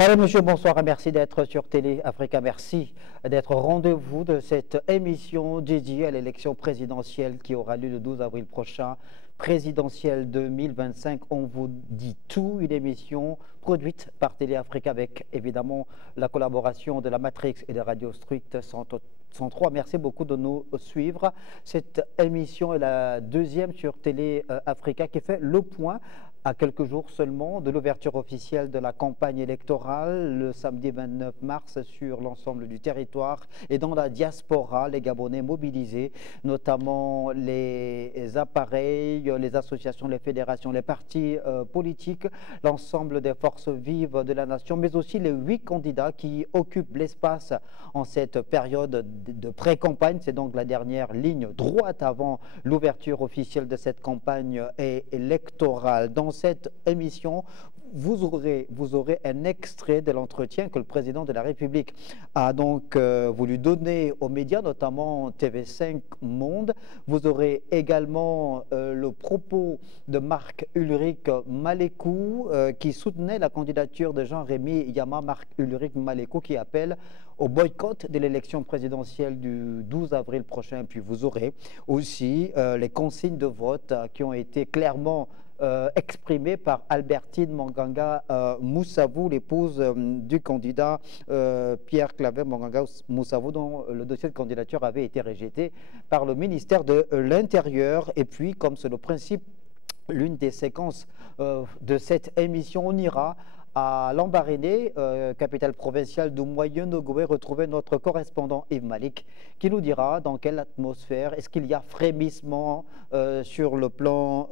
Madame, Monsieur, bonsoir et merci d'être sur Télé Africa. Merci d'être au rendez-vous de cette émission dédiée à l'élection présidentielle qui aura lieu le 12 avril prochain. Présidentielle 2025, on vous dit tout, une émission produite par Télé Africa avec évidemment la collaboration de la Matrix et de Radio Street 103. Merci beaucoup de nous suivre. Cette émission est la deuxième sur Télé Africa qui fait le point à quelques jours seulement de l'ouverture officielle de la campagne électorale le samedi 29 mars sur l'ensemble du territoire et dans la diaspora, les Gabonais mobilisés, notamment les appareils, les associations, les fédérations, les partis politiques, l'ensemble des forces vives de la nation, mais aussi les 8 candidats qui occupent l'espace en cette période de pré-campagne. C'est donc la dernière ligne droite avant l'ouverture officielle de cette campagne électorale. Dans cette émission, vous aurez un extrait de l'entretien que le président de la République a donc voulu donner aux médias, notamment TV5 Monde. Vous aurez également le propos de Marc-Ulrich Malékou qui soutenait la candidature de Jean-Rémy Yama. Marc-Ulrich Malékou qui appelle au boycott de l'élection présidentielle du 12 avril prochain. Puis vous aurez aussi les consignes de vote qui ont été clairement exprimé par Albertine Manganga Moussavou, l'épouse du candidat Pierre Claver Manganga Moussavou, dont le dossier de candidature avait été rejeté par le ministère de l'Intérieur. Et puis, comme c'est le principe, l'une des séquences de cette émission, on ira à Lambaréné, capitale provinciale du Moyen-Ogooué, retrouver notre correspondant Yves Malik qui nous dira dans quelle atmosphère est-ce qu'il y a frémissement sur le plan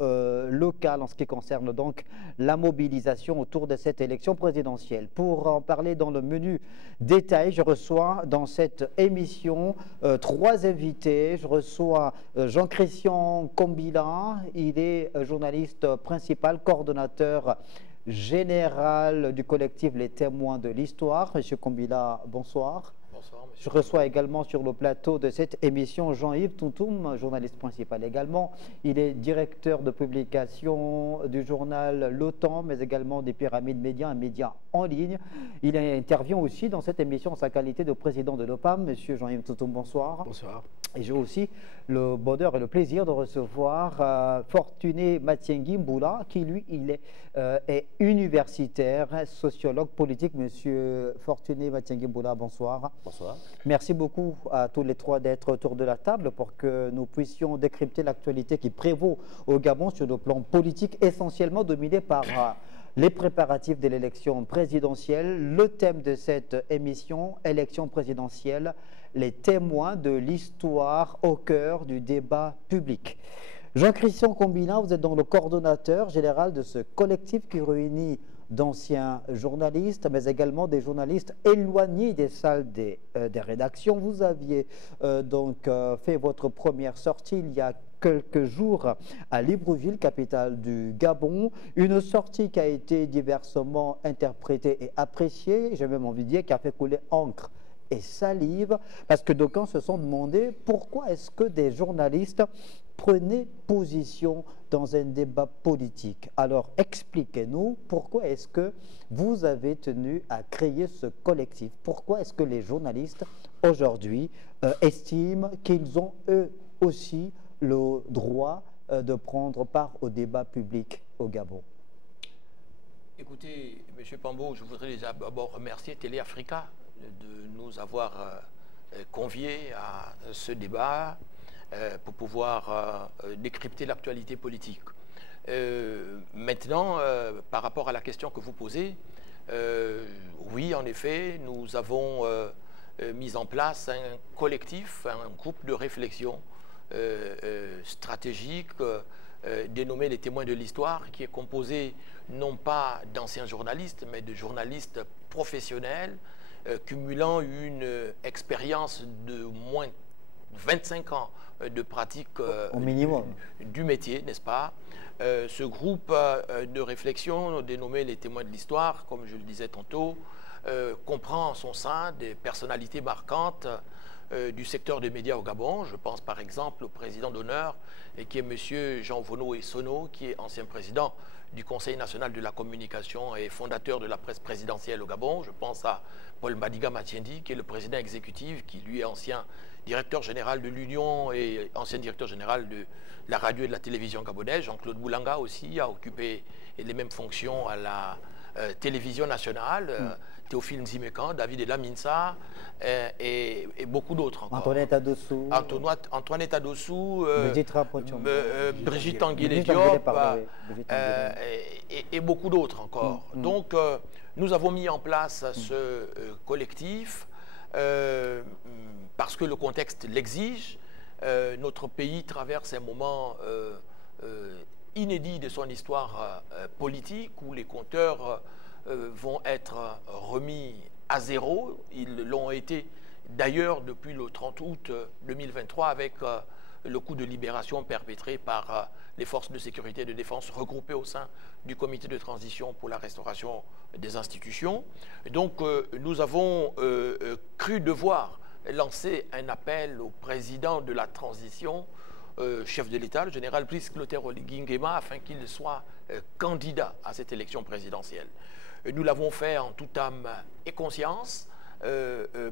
local en ce qui concerne donc la mobilisation autour de cette élection présidentielle. Pour en parler dans le menu détail, je reçois dans cette émission 3 invités. Je reçois Jean-Christian Kombila, il est journaliste principal, coordonnateur général du collectif Les Témoins de l'Histoire. Monsieur Kombila, bonsoir. Bonsoir, monsieur. Je reçois également sur le plateau de cette émission Jean-Yves Tountoum, journaliste principal également. Il est directeur de publication du journal Le Temps, mais également des Pyramides Médias, un média en ligne. Il intervient aussi dans cette émission en sa qualité de président de l'OPAM. Monsieur Jean-Yves Tountoum, bonsoir. Bonsoir. Et j'ai aussi le bonheur et le plaisir de recevoir Fortuné Matiengui Mboula, qui lui, est universitaire, sociologue politique. Monsieur Fortuné Matiengui Mboula, bonsoir. Bonsoir. Merci beaucoup à tous les 3 d'être autour de la table pour que nous puissions décrypter l'actualité qui prévaut au Gabon sur le plan politique, essentiellement dominé par les préparatifs de l'élection présidentielle. Le thème de cette émission, élection présidentielle, les témoins de l'histoire au cœur du débat public. Jean-Christian Kombila, vous êtes donc le coordonnateur général de ce collectif qui réunit d'anciens journalistes, mais également des journalistes éloignés des salles des rédactions. Vous aviez donc fait votre première sortie il y a quelques jours à Libreville, capitale du Gabon. Une sortie qui a été diversement interprétée et appréciée, j'ai même envie de dire, qui a fait couler encre et salive, parce que d'aucuns se sont demandé pourquoi est-ce que des journalistes prenaient position dans un débat politique. Alors expliquez-nous, pourquoi est-ce que vous avez tenu à créer ce collectif? Pourquoi est-ce que les journalistes aujourd'hui estiment qu'ils ont eux aussi le droit de prendre part au débat public au Gabon? Écoutez, M. Pambo, je voudrais d'abord remercier Télé Africa de nous avoir conviés à ce débat pour pouvoir décrypter l'actualité politique. Maintenant, par rapport à la question que vous posez, oui, en effet, nous avons mis en place un collectif, un groupe de réflexion stratégique dénommé les Témoins de l'Histoire, qui est composé non pas d'anciens journalistes, mais de journalistes professionnels, cumulant une expérience de moins de 25 ans de pratique au minimum du métier, n'est-ce pas? Ce groupe de réflexion dénommé les Témoins de l'Histoire, comme je le disais tantôt, comprend en son sein des personnalités marquantes du secteur des médias au Gabon. Je pense par exemple au président d'honneur, qui est M. Jean Vono Essono, qui est ancien président du Conseil national de la communication et fondateur de la presse présidentielle au Gabon. Je pense à Paul Madiga Matiendi, qui est le président exécutif, qui lui est ancien directeur général de l'Union et ancien directeur général de la radio et de la télévision gabonaise. Jean-Claude Boulanga aussi a occupé les mêmes fonctions à la télévision nationale. Théophile Nzimekan, David Elaminsa et beaucoup d'autres encore. Antoinette Adossou. Antoinette Adossou, Brigitte Tanguy Diop et beaucoup d'autres encore. Donc, nous avons mis en place ce collectif parce que le contexte l'exige. Notre pays traverse un moment inédit de son histoire politique où les compteurs vont être remis à zéro. Ils l'ont été d'ailleurs depuis le 30 août 2023 avec le coup de libération perpétré par les forces de sécurité et de défense regroupées au sein du comité de transition pour la restauration des institutions. Et donc nous avons cru devoir lancer un appel au président de la transition, chef de l'État, le général Brice Clotaire Oligui Nguema, afin qu'il soit candidat à cette élection présidentielle. Nous l'avons fait en toute âme et conscience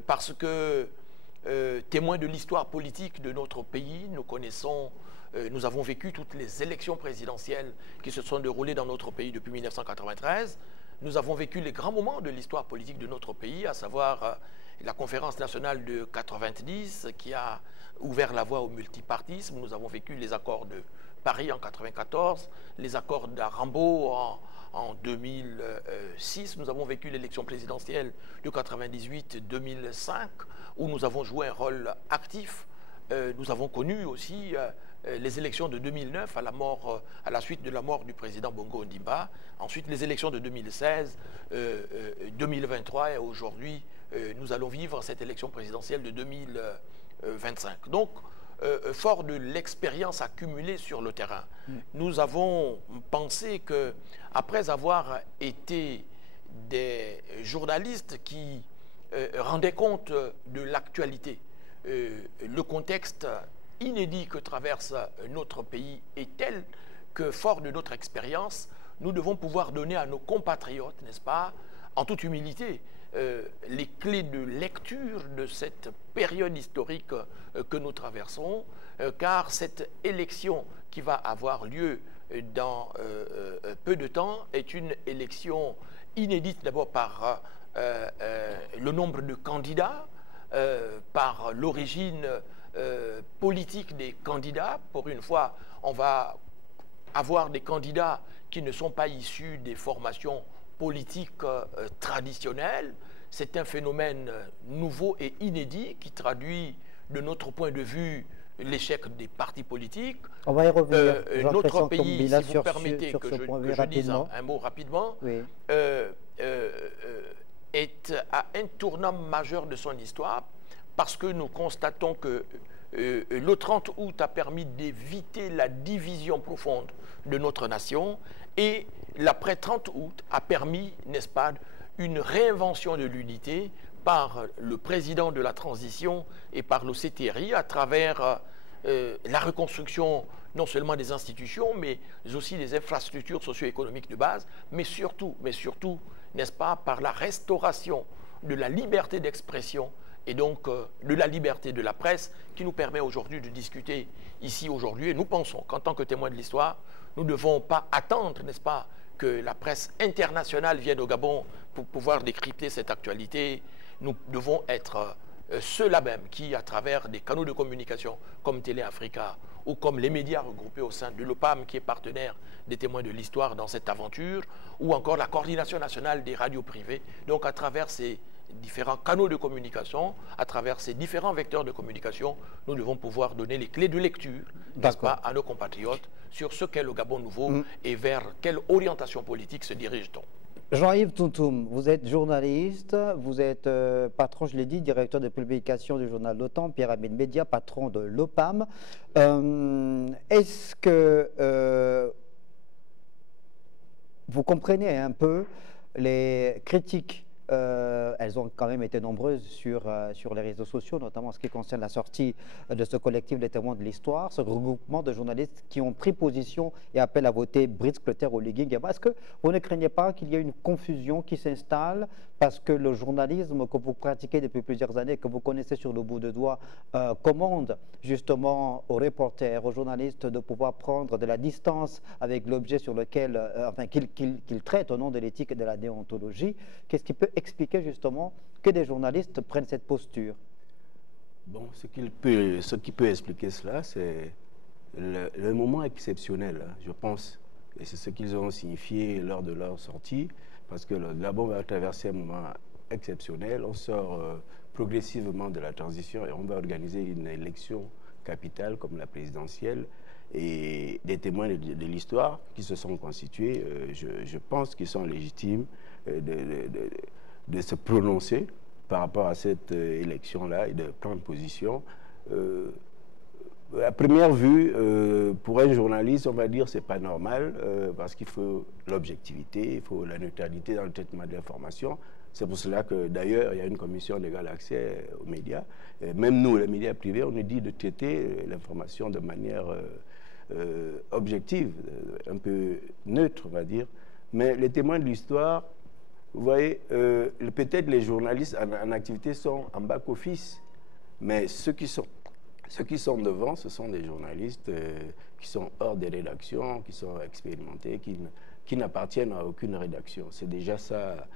parce que, témoins de l'histoire politique de notre pays, nous avons vécu toutes les élections présidentielles qui se sont déroulées dans notre pays depuis 1993. Nous avons vécu les grands moments de l'histoire politique de notre pays, à savoir la conférence nationale de 90 qui a ouvert la voie au multipartisme. Nous avons vécu les accords de Paris en 94, les accords d'Arambo en 2006. Nous avons vécu l'élection présidentielle de 98-2005 où nous avons joué un rôle actif. Nous avons connu aussi les élections de 2009 à la suite de la mort du président Bongo Ondimba. Ensuite, les élections de 2016, 2023 et aujourd'hui, nous allons vivre cette élection présidentielle de 2025. Donc, fort de l'expérience accumulée sur le terrain, nous avons pensé que, après avoir été des journalistes qui rendaient compte de l'actualité, le contexte inédit que traverse notre pays est tel que, fort de notre expérience, nous devons pouvoir donner à nos compatriotes, n'est-ce pas, en toute humilité, les clés de lecture de cette période historique que nous traversons, car cette élection qui va avoir lieu dans peu de temps est une élection inédite, d'abord par le nombre de candidats, par l'origine politique des candidats. Pour une fois, on va avoir des candidats qui ne sont pas issus des formations politiques traditionnelles. C'est un phénomène nouveau et inédit qui traduit, de notre point de vue, l'échec des partis politiques. On va y revenir. Notre pays, si vous permettez que je dise un mot rapidement, oui. Est à un tournant majeur de son histoire parce que nous constatons que le 30 août a permis d'éviter la division profonde de notre nation et l'après 30 août a permis, n'est-ce pas, une réinvention de l'unité par le président de la transition et par le CTRI à travers la reconstruction non seulement des institutions, mais aussi des infrastructures socio-économiques de base, mais surtout, n'est-ce pas, par la restauration de la liberté d'expression et donc de la liberté de la presse qui nous permet aujourd'hui de discuter ici aujourd'hui. Et nous pensons qu'en tant que témoins de l'histoire, nous ne devons pas attendre, n'est-ce pas, que la presse internationale vienne au Gabon pour pouvoir décrypter cette actualité. Nous devons être ceux-là même qui, à travers des canaux de communication comme Télé Africa ou comme les médias regroupés au sein de l'OPAM qui est partenaire des témoins de l'histoire dans cette aventure, ou encore la coordination nationale des radios privées, donc à travers ces différents canaux de communication, à travers ces différents vecteurs de communication, nous devons pouvoir donner les clés de lecture, n'est-ce pas, à nos compatriotes sur ce qu'est le Gabon nouveau et vers quelle orientation politique se dirige-t-on. Jean-Yves Tountoum, vous êtes journaliste, vous êtes patron, je l'ai dit, directeur de publication du journal L'Automne, Pyramide Média, patron de l'OPAM. Est-ce que vous comprenez un peu les critiques elles ont quand même été nombreuses sur les réseaux sociaux, notamment en ce qui concerne la sortie de ce collectif des témoins de l'histoire, ce regroupement de journalistes qui ont pris position et appellent à voter Brice Clotaire Oligui Nguema. Est-ce que vous ne craignez pas qu'il y ait une confusion qui s'installe parce que le journalisme que vous pratiquez depuis plusieurs années, que vous connaissez sur le bout de doigt, commande justement aux reporters, aux journalistes de pouvoir prendre de la distance avec l'objet sur lequel, qu'ils traitent au nom de l'éthique et de la déontologie. Qu'est-ce qui peut expliquer justement que des journalistes prennent cette posture? Bon, ce qui peut expliquer cela, c'est le moment exceptionnel, hein, je pense. Et c'est ce qu'ils ont signifié lors de leur sortie, parce que le Gabon va traverser un moment exceptionnel. On sort progressivement de la transition et on va organiser une élection capitale comme la présidentielle. Et des témoins de l'histoire qui se sont constitués, je pense qu'ils sont légitimes de se prononcer par rapport à cette élection-là et de prendre position. À première vue, pour un journaliste, on va dire que ce n'est pas normal parce qu'il faut l'objectivité, il faut la neutralité dans le traitement de l'information. C'est pour cela que d'ailleurs, il y a une commission d'égal accès aux médias. Et même nous, les médias privés, on nous dit de traiter l'information de manière objective, un peu neutre, on va dire. Mais les témoins de l'histoire, vous voyez, peut-être les journalistes en activité sont en back-office, mais ceux qui sont devant, ce sont des journalistes qui sont hors des rédactions, qui sont expérimentés, qui n'appartiennent à aucune rédaction. C'est déjà ça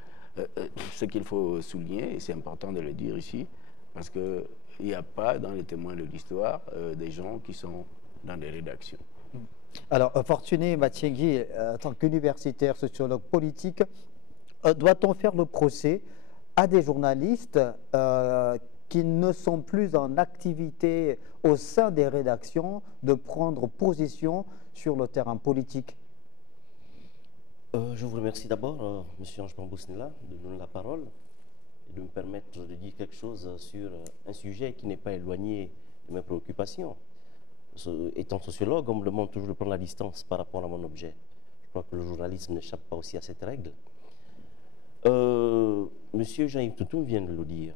ce qu'il faut souligner, et c'est important de le dire ici, parce qu'il n'y a pas dans les témoins de l'histoire des gens qui sont dans des rédactions. Alors, Fortuné Mathiengui, en tant qu'universitaire, sociologue politique, doit-on faire le procès à des journalistes qui ne sont plus en activité au sein des rédactions de prendre position sur le terrain politique? Je vous remercie d'abord, M. Ange Pambosnela, de donner la parole et de me permettre de dire quelque chose sur un sujet qui n'est pas éloigné de mes préoccupations. Étant sociologue, on me demande toujours de prendre la distance par rapport à mon objet. Je crois que le journalisme n'échappe pas aussi à cette règle. Monsieur Jean-Yves Toutoum vient de le dire.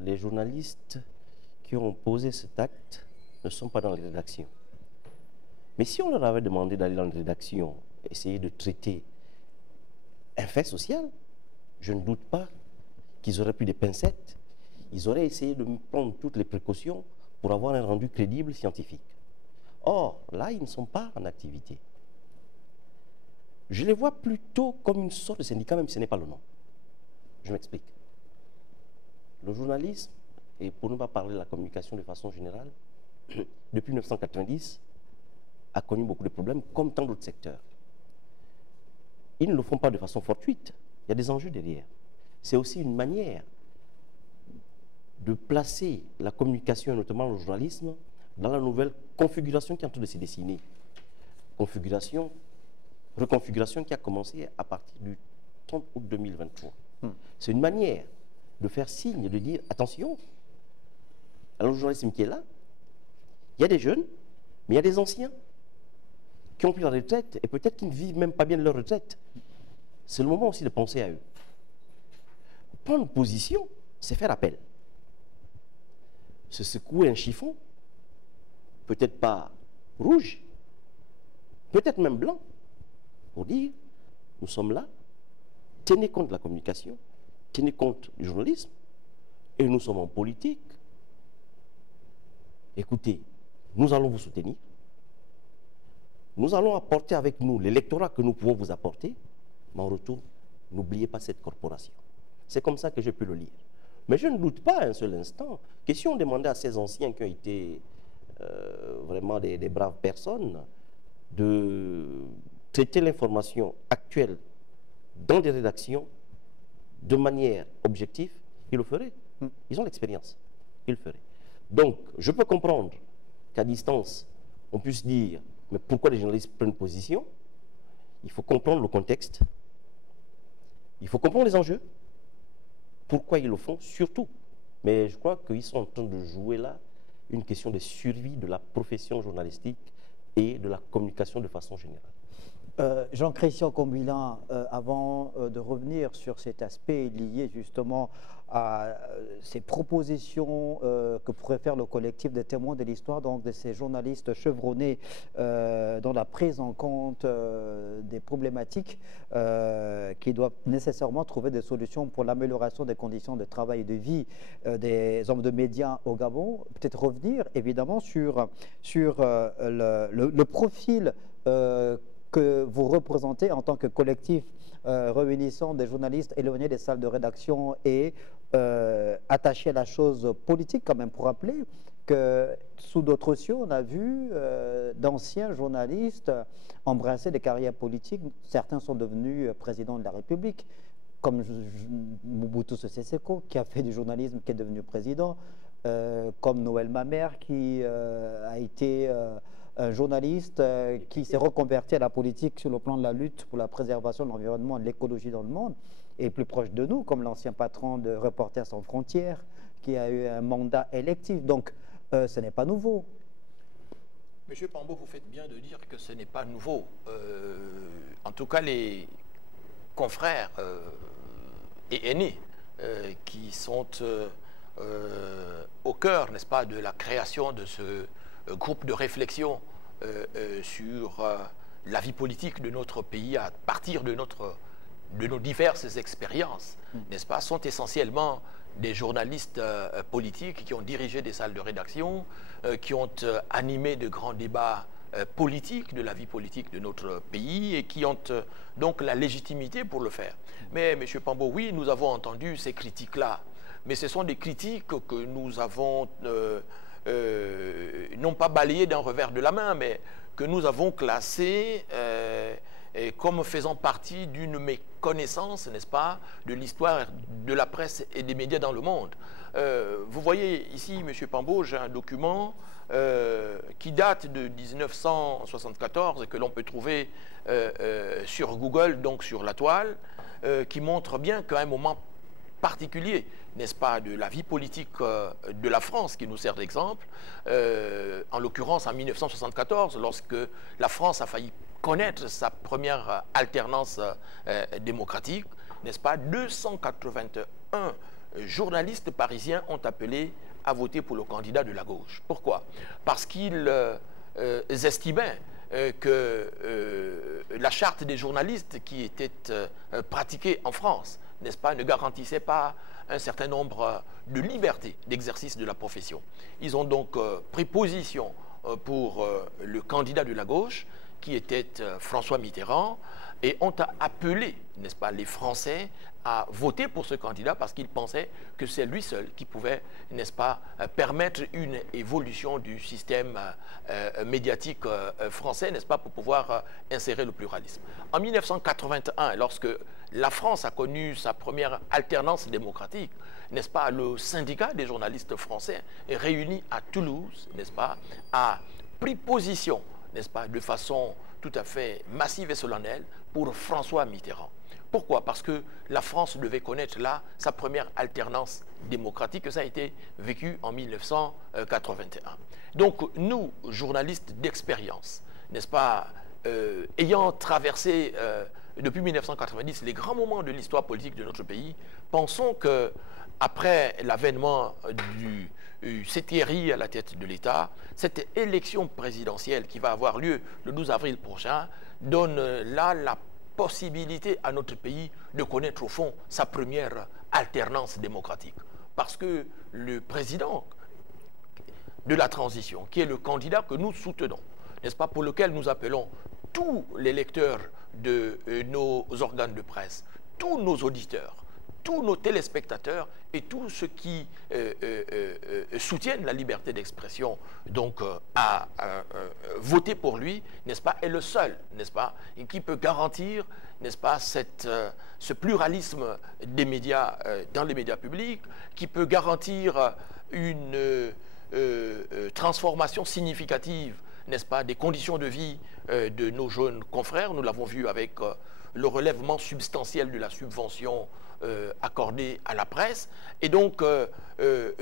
Les journalistes qui ont posé cet acte ne sont pas dans les rédactions. Mais si on leur avait demandé d'aller dans les rédactions, essayer de traiter un fait social, je ne doute pas qu'ils auraient pris des pincettes, ils auraient essayé de prendre toutes les précautions pour avoir un rendu crédible scientifique. Or, là, ils ne sont pas en activité. Je les vois plutôt comme une sorte de syndicat, même si ce n'est pas le nom. Je m'explique. Le journalisme, et pour ne pas parler de la communication de façon générale, depuis 1990, a connu beaucoup de problèmes, comme tant d'autres secteurs. Ils ne le font pas de façon fortuite. Il y a des enjeux derrière. C'est aussi une manière de placer la communication, et notamment le journalisme, dans la nouvelle configuration qui est en train de se dessiner. Reconfiguration qui a commencé à partir du 30 août 2023. C'est une manière de faire signe, de dire attention, alors le journalisme qui est là, il y a des jeunes, mais il y a des anciens qui ont pris la retraite et peut-être qu'ils ne vivent même pas bien de leur retraite. C'est le moment aussi de penser à eux. Prendre position, c'est faire appel. Se secouer un chiffon, peut-être pas rouge, peut-être même blanc, pour dire, nous sommes là, tenez compte de la communication, tenez compte du journalisme, et nous sommes en politique. Écoutez, nous allons vous soutenir, nous allons apporter avec nous l'électorat que nous pouvons vous apporter, mais en retour, n'oubliez pas cette corporation. C'est comme ça que j'ai pu le lire. Mais je ne doute pas un seul instant que si on demandait à ces anciens qui ont été vraiment des braves personnes de traiter l'information actuelle dans des rédactions de manière objective, ils le feraient. Ils ont l'expérience. Ils le feraient. Donc, je peux comprendre qu'à distance, on puisse dire, mais pourquoi les journalistes prennent position? Il faut comprendre le contexte. Il faut comprendre les enjeux. Pourquoi ils le font, surtout. Mais je crois qu'ils sont en train de jouer là une question de survie de la profession journalistique et de la communication de façon générale. Jean-Christian Combilin, avant de revenir sur cet aspect lié justement à ces propositions que pourrait faire le collectif des témoins de l'histoire, donc de ces journalistes chevronnés dans la prise en compte des problématiques qui doivent nécessairement trouver des solutions pour l'amélioration des conditions de travail et de vie des hommes de médias au Gabon. Peut-être revenir évidemment sur le profil que vous représentez en tant que collectif réunissant des journalistes éloignés des salles de rédaction et attachés à la chose politique, quand même, pour rappeler que sous d'autres cieux, on a vu d'anciens journalistes embrasser des carrières politiques. Certains sont devenus présidents de la République, comme Mobutu Sese Seko, qui a fait du journalisme, qui est devenu président, comme Noël Mamère, qui a été un journaliste qui s'est reconverti à la politique sur le plan de la lutte pour la préservation de l'environnement et de l'écologie dans le monde, et plus proche de nous, comme l'ancien patron de Reporters sans frontières, qui a eu un mandat électif. Donc, ce n'est pas nouveau. Monsieur Pambo, vous faites bien de dire que ce n'est pas nouveau. En tout cas, les confrères et aînés qui sont au cœur, n'est-ce pas, de la création de ce groupe de réflexion sur la vie politique de notre pays à partir de nos diverses expériences, n'est-ce pas, sont essentiellement des journalistes politiques qui ont dirigé des salles de rédaction, qui ont animé de grands débats politiques, de la vie politique de notre pays, et qui ont donc la légitimité pour le faire. Mais, M. Pambo, oui, nous avons entendu ces critiques-là, mais ce sont des critiques que nous avons non pas balayées d'un revers de la main, mais que nous avons classées comme faisant partie d'une méconnaissance, n'est-ce pas, de l'histoire de la presse et des médias dans le monde. Vous voyez ici, M. Pambo, j'ai un document qui date de 1974 et que l'on peut trouver sur Google, donc sur la toile, qui montre bien qu'à un moment particulier, n'est-ce pas, de la vie politique de la France, qui nous sert d'exemple, en l'occurrence en 1974, lorsque la France a failli connaître sa première alternance démocratique, n'est-ce pas, 281 journalistes parisiens ont appelé à voter pour le candidat de la gauche. Pourquoi? Parce qu'ils estimaient que la charte des journalistes qui était pratiquée en France, n'est-ce pas, ne garantissait pas un certain nombre de libertés d'exercice de la profession. Ils ont donc pris position pour le candidat de la gauche, qui était François Mitterrand, et ont appelé, n'est-ce pas, les Français à voter pour ce candidat parce qu'ils pensaient que c'est lui seul qui pouvait, n'est-ce pas, permettre une évolution du système médiatique français, n'est-ce pas, pour pouvoir insérer le pluralisme. En 1981, lorsque la France a connu sa première alternance démocratique, n'est-ce pas, le syndicat des journalistes français est réuni à Toulouse, n'est-ce pas, a pris position, n'est-ce pas, de façon tout à fait massive et solennelle pour François Mitterrand. Pourquoi? Parce que la France devait connaître là sa première alternance démocratique, et ça a été vécu en 1981. Donc nous, journalistes d'expérience, n'est-ce pas, ayant traversé depuis 1990 les grands moments de l'histoire politique de notre pays, pensons que après l'avènement du Thierry à la tête de l'État, cette élection présidentielle qui va avoir lieu le 12 avril prochain donne là la possibilité à notre pays de connaître au fond sa première alternance démocratique. Parce que le président de la transition, qui est le candidat que nous soutenons, n'est-ce pas, pour lequel nous appelons tous les lecteurs de nos organes de presse, tous nos auditeurs, tous nos téléspectateurs et tous ceux qui soutiennent la liberté d'expression, donc à voter pour lui, n'est-ce pas, est le seul, n'est-ce pas, et qui peut garantir, n'est-ce pas, ce pluralisme des médias dans les médias publics, qui peut garantir une transformation significative, n'est-ce pas, des conditions de vie de nos jeunes confrères. Nous l'avons vu avec le relèvement substantiel de la subvention accordés à la presse. Et donc,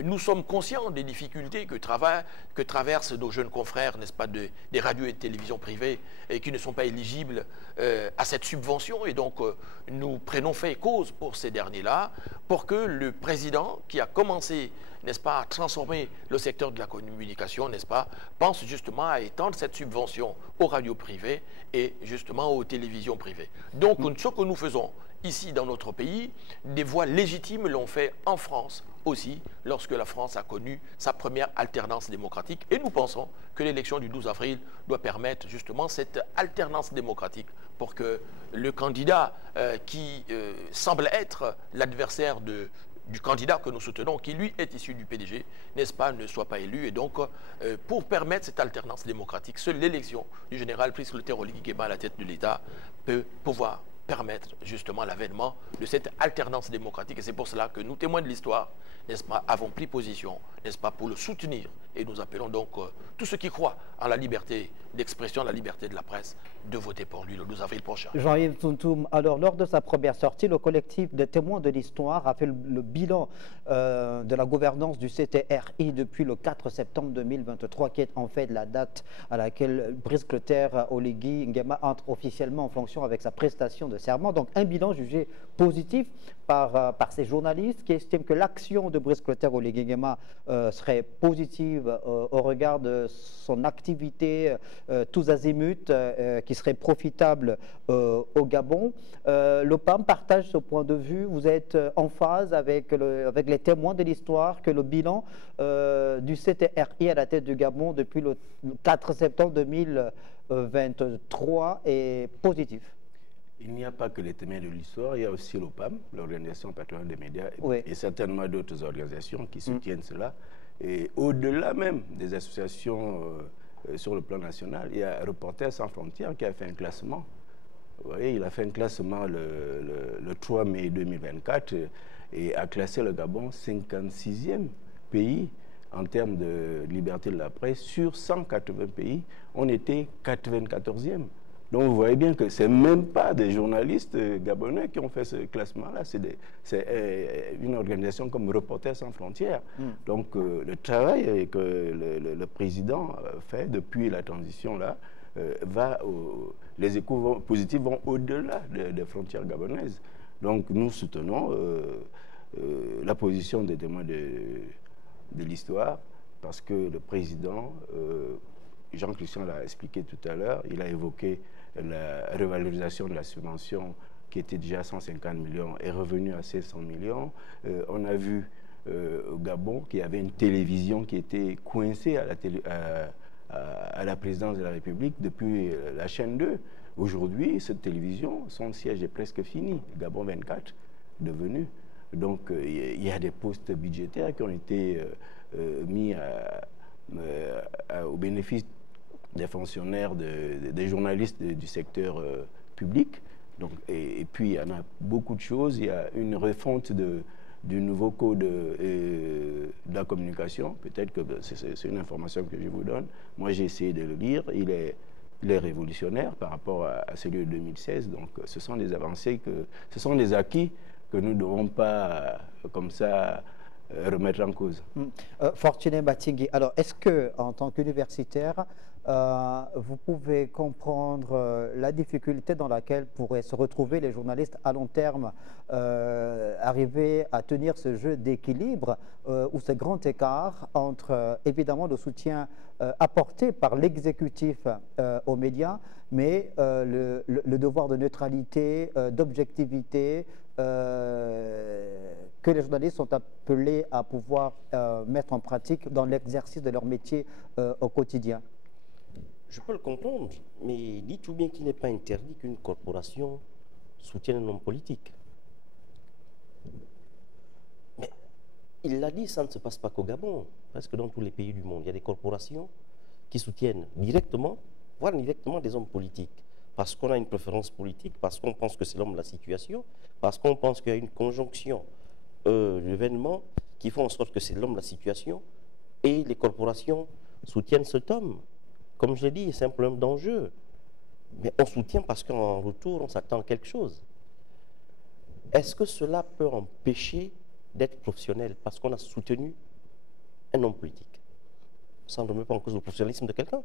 nous sommes conscients des difficultés que traversent nos jeunes confrères, n'est-ce pas, des radios et de télévisions privées et qui ne sont pas éligibles à cette subvention. Et donc, nous prenons fait et cause pour ces derniers-là, pour que le président qui a commencé, n'est-ce pas, à transformer le secteur de la communication, n'est-ce pas, pense justement à étendre cette subvention aux radios privées et justement aux télévisions privées. Donc, ce que nous faisons ici dans notre pays, des voix légitimes l'ont fait en France aussi, lorsque la France a connu sa première alternance démocratique. Et nous pensons que l'élection du 12 avril doit permettre justement cette alternance démocratique pour que le candidat qui semble être l'adversaire du candidat que nous soutenons, qui lui est issu du PDG, n'est-ce pas, ne soit pas élu. Et donc, pour permettre cette alternance démocratique, seule l'élection du général Brice Clotaire Oligui Nguema à la tête de l'État peut pouvoir permettre justement l'avènement de cette alternance démocratique. Et c'est pour cela que nous, témoins de l'histoire, n'est-ce pas, avons pris position, n'est-ce pas, pour le soutenir. Et nous appelons donc tous ceux qui croient en la liberté d'expression, la liberté de la presse, de voter pour lui le 12 avril prochain. Jean-Yves Tountoum, alors lors de sa première sortie, le collectif des témoins de l'histoire a fait le bilan de la gouvernance du CTRI depuis le 4 septembre 2023, qui est en fait la date à laquelle Brice Clotaire Oligui Nguema entre officiellement en fonction avec sa prestation de serment. Donc un bilan jugé positif par ces journalistes qui estiment que l'action de Brice Clotaire Oligui Nguema serait positive au regard de son activité tous azimuts, qui serait profitable au Gabon. L'OPAM partage ce point de vue. Vous êtes en phase avec les témoins de l'histoire que le bilan du CTRI à la tête du Gabon depuis le 4 septembre 2023 est positif. Il n'y a pas que les témoins de l'histoire, il y a aussi l'OPAM, l'Organisation patronale des médias, Oui. et certainement d'autres organisations qui soutiennent cela. Et au-delà même des associations sur le plan national, il y a Reporters sans frontières qui a fait un classement. Vous voyez, il a fait un classement le 3 mai 2024 et a classé le Gabon 56e pays en termes de liberté de la presse. Sur 180 pays, on était 94e. Donc vous voyez bien que ce n'est même pas des journalistes gabonais qui ont fait ce classement-là, c'est une organisation comme Reporters sans frontières. Donc le travail que le président fait depuis la transition-là, les échos positifs vont au-delà des frontières gabonaises. Donc nous soutenons la position des témoins de l'histoire, parce que le président, Jean-Christian l'a expliqué tout à l'heure, il a évoqué la revalorisation de la subvention qui était déjà à 150 millions est revenue à 500 millions. On a vu au Gabon qu'il y avait une télévision qui était coincée à la présidence de la République depuis la chaîne 2. Aujourd'hui, cette télévision, son siège est presque fini, Gabon 24 devenu. Donc il y a des postes budgétaires qui ont été mis au bénéfice des fonctionnaires, des journalistes du secteur public. Donc, et puis, il y en a beaucoup de choses. Il y a une refonte du nouveau code de la communication. Peut-être que c'est une information que je vous donne. Moi, j'ai essayé de le lire. Il est révolutionnaire par rapport à celui de 2016. Donc, ce sont des avancées, ce sont des acquis que nous ne devons pas, comme ça, remettre en cause. Fortuné Batingui, alors est-ce que, en tant qu'universitaire, vous pouvez comprendre la difficulté dans laquelle pourraient se retrouver les journalistes à long terme, arriver à tenir ce jeu d'équilibre ou ce grand écart entre évidemment le soutien apporté par l'exécutif aux médias, mais le devoir de neutralité, d'objectivité, que les journalistes sont appelés à pouvoir mettre en pratique dans l'exercice de leur métier au quotidien? Je peux le comprendre, mais dites tout bien qu'il n'est pas interdit qu'une corporation soutienne un homme politique. Mais il l'a dit, ça ne se passe pas qu'au Gabon, presque dans tous les pays du monde. Il y a des corporations qui soutiennent directement, voire indirectement, des hommes politiques. Parce qu'on a une préférence politique, parce qu'on pense que c'est l'homme de la situation, parce qu'on pense qu'il y a une conjonction d'événements qui font en sorte que c'est l'homme de la situation, et les corporations soutiennent cet homme. Comme je l'ai dit, c'est un problème d'enjeu. Mais on soutient parce qu'en retour, on s'attend à quelque chose. est-ce que cela peut empêcher d'être professionnel parce qu'on a soutenu un homme politique? Ça ne remet pas en cause le professionnalisme de quelqu'un.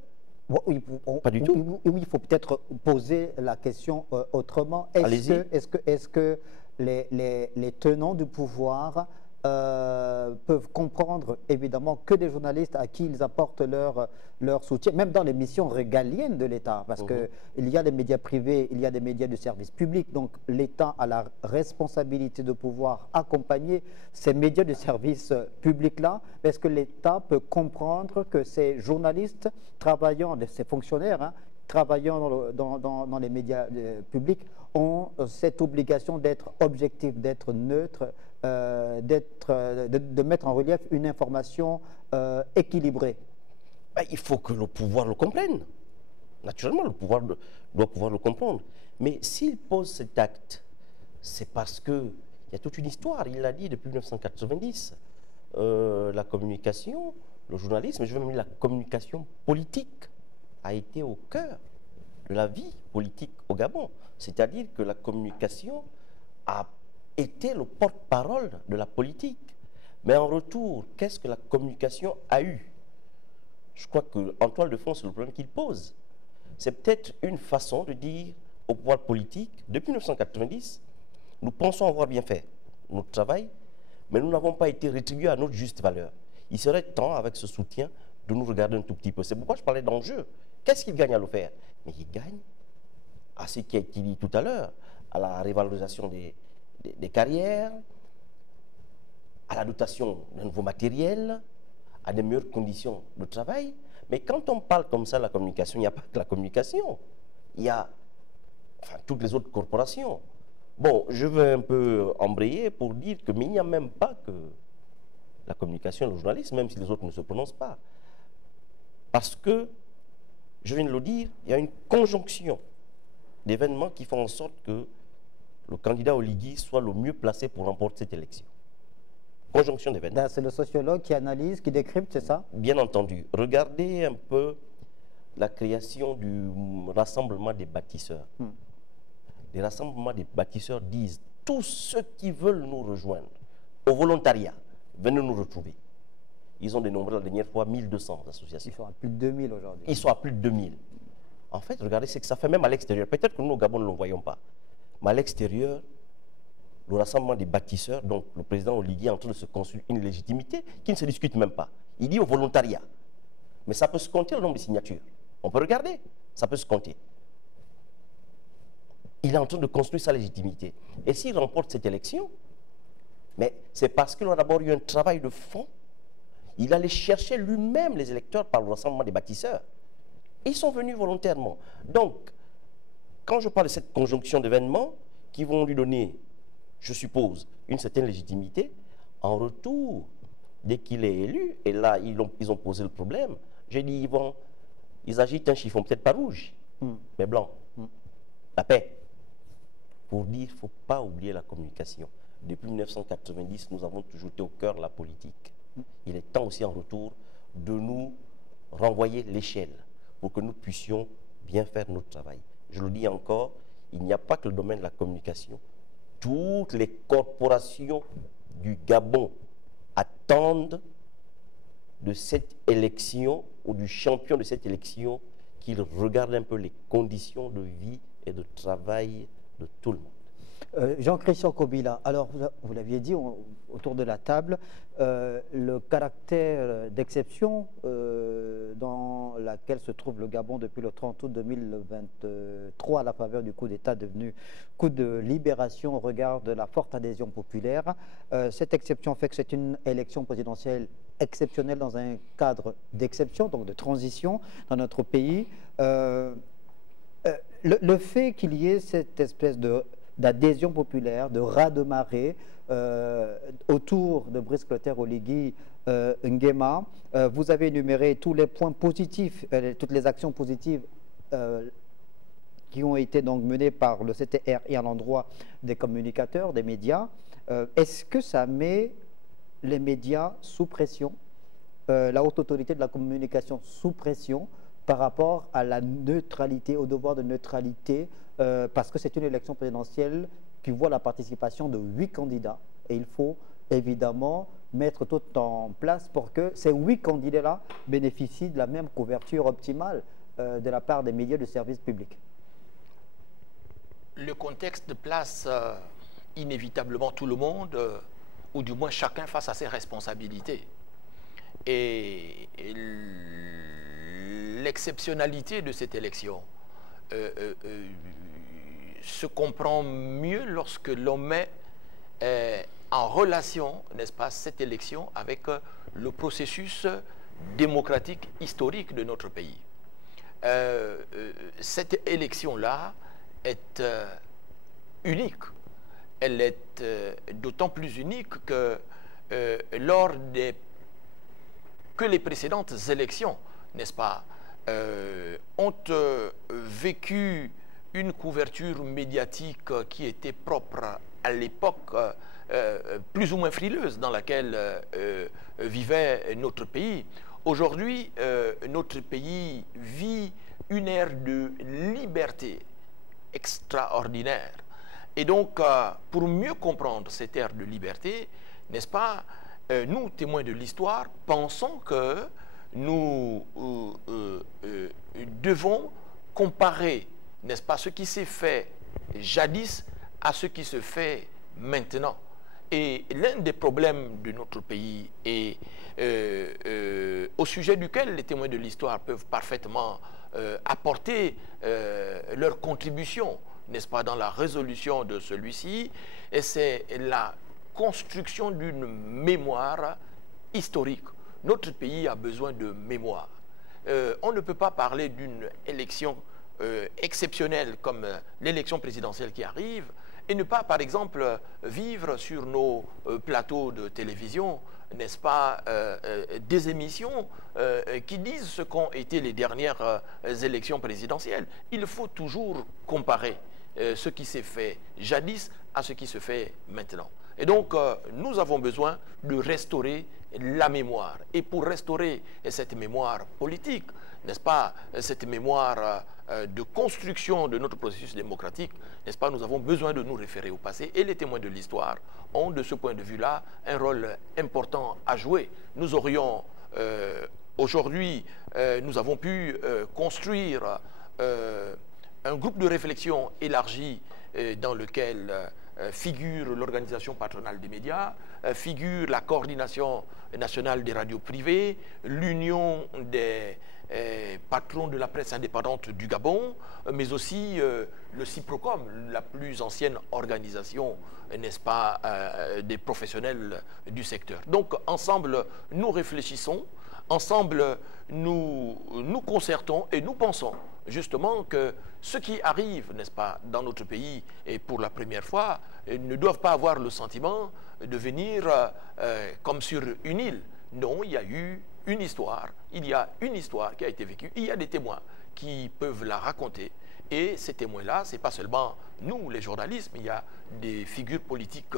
Pas du tout. Oui, il faut peut-être poser la question autrement. Est-ce que les tenants du pouvoir peuvent comprendre évidemment que des journalistes à qui ils apportent leur soutien, même dans les missions régaliennes de l'État, parce qu'il y a des médias privés, il y a des médias de service public, donc l'État a la responsabilité de pouvoir accompagner ces médias de service public-là. Est-ce que l'État peut comprendre que ces journalistes travaillant, ces fonctionnaires, travaillant dans les médias publics ont cette obligation d'être objectifs, d'être neutres, de mettre en relief une information équilibrée? Il faut que le pouvoir le comprenne. Naturellement, le pouvoir doit pouvoir le comprendre. Mais s'il pose cet acte, c'est parce qu'il y a toute une histoire. Il l'a dit depuis 1990. La communication, le journalisme, je veux même dire la communication politique, a été au cœur de la vie politique au Gabon. C'est-à-dire que la communication a été le porte-parole de la politique. Mais en retour, qu'est-ce que la communication a eu? Je crois qu'en toile de fond, c'est le problème qu'il pose. C'est peut-être une façon de dire au pouvoir politique, depuis 1990, nous pensons avoir bien fait notre travail, mais nous n'avons pas été rétribués à notre juste valeur. Il serait temps, avec ce soutien, de nous regarder un tout petit peu. C'est pourquoi je parlais d'enjeu. Qu'est-ce qu'il gagne à le faire? Mais il gagne à ce qui a été dit tout à l'heure, à la révalorisation des carrières, à la dotation d'un nouveau matériel, à des meilleures conditions de travail. Mais quand on parle comme ça de la communication, il n'y a pas que la communication. Il y a toutes les autres corporations. Bon, je veux un peu embrayer pour dire que, mais il n'y a même pas que la communication et le journalisme, même si les autres ne se prononcent pas. Parce que, je viens de le dire, il y a une conjonction d'événements qui font en sorte que le candidat Oligui soit le mieux placé pour remporter cette élection. Conjonction d'événements. C'est le sociologue qui analyse, qui décrypte, c'est ça? Bien entendu. Regardez un peu la création du rassemblement des bâtisseurs. Les rassemblements des bâtisseurs disent, tous ceux qui veulent nous rejoindre au volontariat, venez nous retrouver. Ils ont dénombré la dernière fois 1200 associations. Ils sont à plus de 2000 aujourd'hui. Ils sont à plus de 2000. En fait, regardez ce que ça fait même à l'extérieur. Peut-être que nous, au Gabon, ne le voyons pas. Mais à l'extérieur, le rassemblement des bâtisseurs, donc le président Oligui est en train de se construire une légitimité qui ne se discute même pas. Il dit au volontariat. Mais ça peut se compter le nombre de signatures. On peut regarder, ça peut se compter. Il est en train de construire sa légitimité. Et s'il remporte cette élection, mais c'est parce qu'il a d'abord eu un travail de fond. Il allait chercher lui-même les électeurs par le rassemblement des bâtisseurs. Ils sont venus volontairement. Donc, quand je parle de cette conjonction d'événements qui vont lui donner, je suppose, une certaine légitimité, en retour, dès qu'il est élu, et là, ils ont posé le problème, j'ai dit, ils agitent un chiffon, peut-être pas rouge, mais blanc. La paix. Pour dire, il ne faut pas oublier la communication. Depuis 1990, nous avons toujours été au cœur de la politique. Il est temps aussi en retour de nous renvoyer l'échelle pour que nous puissions bien faire notre travail. Je le dis encore, il n'y a pas que le domaine de la communication. Toutes les corporations du Gabon attendent de cette élection ou du champion de cette élection qu'il regarde un peu les conditions de vie et de travail de tout le monde. Jean-Christian Kobila, alors vous l'aviez dit autour de la table, le caractère d'exception dans laquelle se trouve le Gabon depuis le 30 août 2023 à la faveur du coup d'État devenu coup de libération au regard de la forte adhésion populaire. Cette exception fait que c'est une élection présidentielle exceptionnelle dans un cadre d'exception, donc de transition dans notre pays. Le fait qu'il y ait cette espèce d'adhésion populaire, de raz-de-marée autour de Brice Clotaire Oligui Nguema. Vous avez énuméré tous les points positifs, toutes les actions positives qui ont été donc menées par le CTR et à l'endroit des communicateurs, des médias. Est-ce que ça met les médias sous pression, la haute autorité de la communication sous pression par rapport à la neutralité, au devoir de neutralité, parce que c'est une élection présidentielle qui voit la participation de 8 candidats. Et il faut évidemment mettre tout en place pour que ces 8 candidats-là bénéficient de la même couverture optimale de la part des médias de service public. Le contexte place inévitablement tout le monde, ou du moins chacun face à ses responsabilités. Et l'exceptionnalité de cette élection se comprend mieux lorsque l'on met en relation, n'est-ce pas, cette élection avec le processus démocratique historique de notre pays. Cette élection-là est unique. Elle est d'autant plus unique que que les précédentes élections, n'est-ce pas, ont vécu une couverture médiatique qui était propre à l'époque, plus ou moins frileuse dans laquelle vivait notre pays. Aujourd'hui, notre pays vit une ère de liberté extraordinaire. Et donc, pour mieux comprendre cette ère de liberté, n'est-ce pas, nous, témoins de l'histoire, pensons que nous devons comparer, n'est-ce pas, ce qui s'est fait jadis à ce qui se fait maintenant. Et l'un des problèmes de notre pays, et au sujet duquel les témoins de l'histoire peuvent parfaitement apporter leur contribution, n'est-ce pas, dans la résolution de celui-ci, et c'est la construction d'une mémoire historique. Notre pays a besoin de mémoire. On ne peut pas parler d'une élection exceptionnelle comme l'élection présidentielle qui arrive et ne pas, par exemple, vivre sur nos plateaux de télévision, n'est-ce pas, des émissions qui disent ce qu'ont été les dernières élections présidentielles. Il faut toujours comparer ce qui s'est fait jadis à ce qui se fait maintenant. Et donc, nous avons besoin de restaurer la mémoire. Et pour restaurer cette mémoire politique, n'est-ce pas, cette mémoire de construction de notre processus démocratique, n'est-ce pas, nous avons besoin de nous référer au passé. Et les témoins de l'histoire ont, de ce point de vue-là, un rôle important à jouer. Nous aurions, aujourd'hui, nous avons pu construire un groupe de réflexion élargi dans lequel figure l'organisation patronale des médias, figure la coordination nationale des radios privées, l'union des patrons de la presse indépendante du Gabon, mais aussi le CIPROCOM, la plus ancienne organisation, n'est-ce pas, des professionnels du secteur. Donc, ensemble, nous réfléchissons, ensemble, nous concertons et nous pensons justement que ceux qui arrivent, n'est-ce pas, dans notre pays et pour la première fois, ne doivent pas avoir le sentiment de venir comme sur une île. Non, il y a eu une histoire, il y a une histoire qui a été vécue, il y a des témoins qui peuvent la raconter. Et ces témoins-là, ce n'est pas seulement nous, les journalistes, mais il y a des figures politiques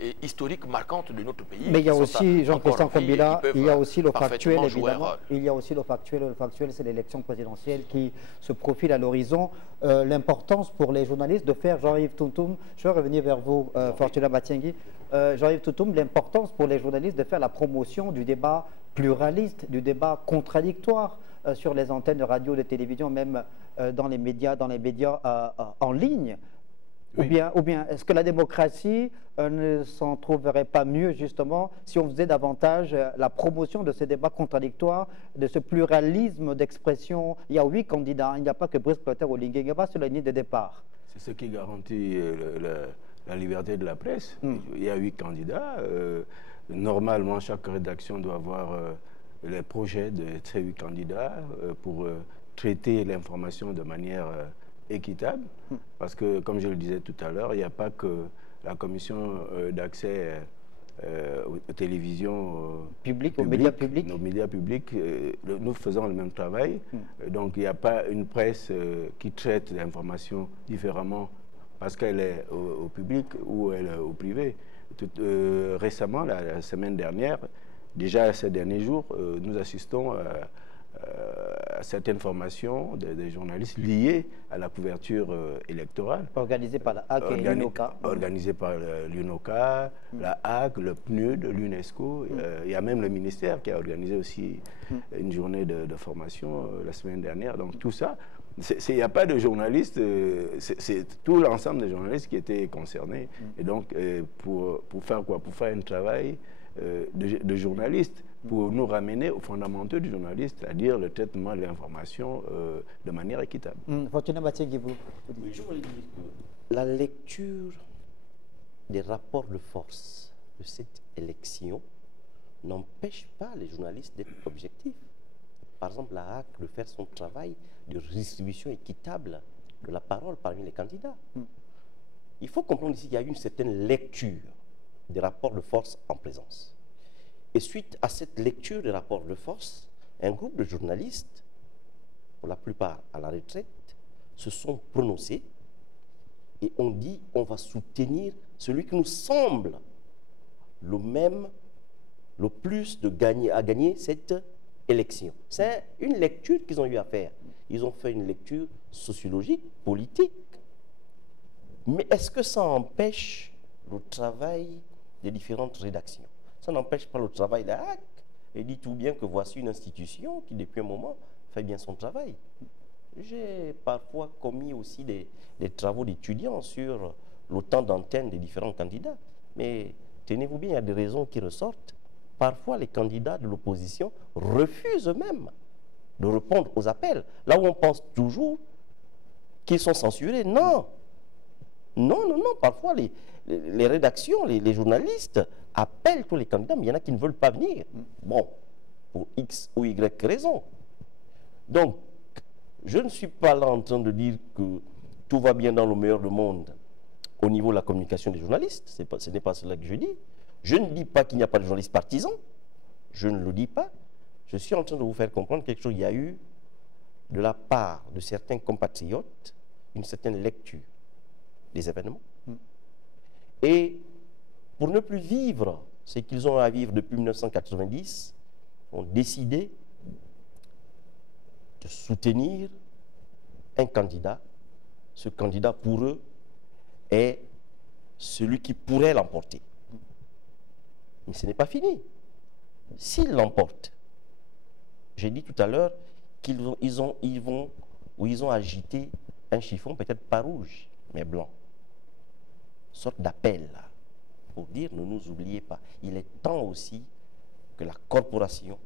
et historiques marquantes de notre pays. Mais il y a aussi, Jean-Christian Kombila, il y a aussi le factuel, évidemment. Il y a aussi le factuel. Le factuel, c'est l'élection présidentielle qui se profile à l'horizon. L'importance pour les journalistes de faire, Jean-Yves Toutoum, je vais revenir vers vous, Fortuna Batiengui. Jean-Yves Toutoum, l'importance pour les journalistes de faire la promotion du débat pluraliste, du débat contradictoire sur les antennes de radio, de télévision, même dans les médias en ligne. Oui. Ou bien est-ce que la démocratie ne s'en trouverait pas mieux justement si on faisait davantage la promotion de ces débats contradictoires, de ce pluralisme d'expression? Il y a 8 candidats, il n'y a pas que Brice Clotaire Oligui Nguema sur la ligne de départ. C'est ce qui garantit la liberté de la presse. Il y a 8 candidats. Normalement, chaque rédaction doit avoir les projets de ces 8 candidats pour traiter l'information de manière équitable, parce que, comme je le disais tout à l'heure, il n'y a pas que la commission d'accès aux télévisions publiques, aux médias publics. Nos médias publics, nous faisons le même travail, donc il n'y a pas une presse qui traite l'information différemment parce qu'elle est au public ou elle est au privé. Récemment, la semaine dernière, déjà ces derniers jours, nous assistons à certaines formations des journalistes liées à la couverture électorale. Organisée par la HAC et l'UNOCA. Organisée par l'UNOCA, la HAC, le PNUD, l'UNESCO. Il y a même le ministère qui a organisé aussi une journée de formation la semaine dernière. Donc tout ça, il n'y a pas de journalistes, c'est tout l'ensemble des journalistes qui étaient concernés. Et donc, pour faire quoi? Pour faire un travail de journaliste, pour nous ramener aux fondamentaux du journaliste, c'est-à-dire le traitement de l'information de manière équitable. Fortuna Batieguibou. Oui, je voulais dire que la lecture des rapports de force de cette élection n'empêche pas les journalistes d'être objectifs. Par exemple, la HAC de faire son travail de redistribution équitable de la parole parmi les candidats. Il faut comprendre ici qu'il y a une certaine lecture des rapports de force en présence. Et suite à cette lecture des rapports de force, un groupe de journalistes, pour la plupart à la retraite, se sont prononcés et ont dit on va soutenir celui qui nous semble le plus à gagner cette élection. C'est une lecture qu'ils ont eu à faire. Ils ont fait une lecture sociologique, politique. Mais est-ce que ça empêche le travail des différentes rédactions? Ça n'empêche pas le travail de la HAC. Et dit tout bien que voici une institution qui, depuis un moment, fait bien son travail. J'ai parfois commis aussi des travaux d'étudiants sur le temps d'antenne des différents candidats. Mais tenez-vous bien, il y a des raisons qui ressortent. Parfois, les candidats de l'opposition refusent eux-mêmes de répondre aux appels. Là où on pense toujours qu'ils sont censurés. Non. Non, non, non. Parfois, les rédactions, les journalistes appellent tous les candidats, mais il y en a qui ne veulent pas venir. Bon, pour X ou Y raison. Donc, je ne suis pas là en train de dire que tout va bien dans le meilleur du monde au niveau de la communication des journalistes. Ce n'est pas cela que je dis. Je ne dis pas qu'il n'y a pas de journalistes partisans. Je ne le dis pas. Je suis en train de vous faire comprendre quelque chose. Il y a eu, de la part de certains compatriotes, une certaine lecture des événements. Et pour ne plus vivre ce qu'ils ont à vivre depuis 1990, ont décidé de soutenir un candidat. Ce candidat, pour eux, est celui qui pourrait l'emporter. Mais ce n'est pas fini. S'ils l'emportent, j'ai dit tout à l'heure qu'ils ont agité un chiffon, peut-être pas rouge, mais blanc. Une sorte d'appel pour dire ne nous oubliez pas. Il est temps aussi que la corporation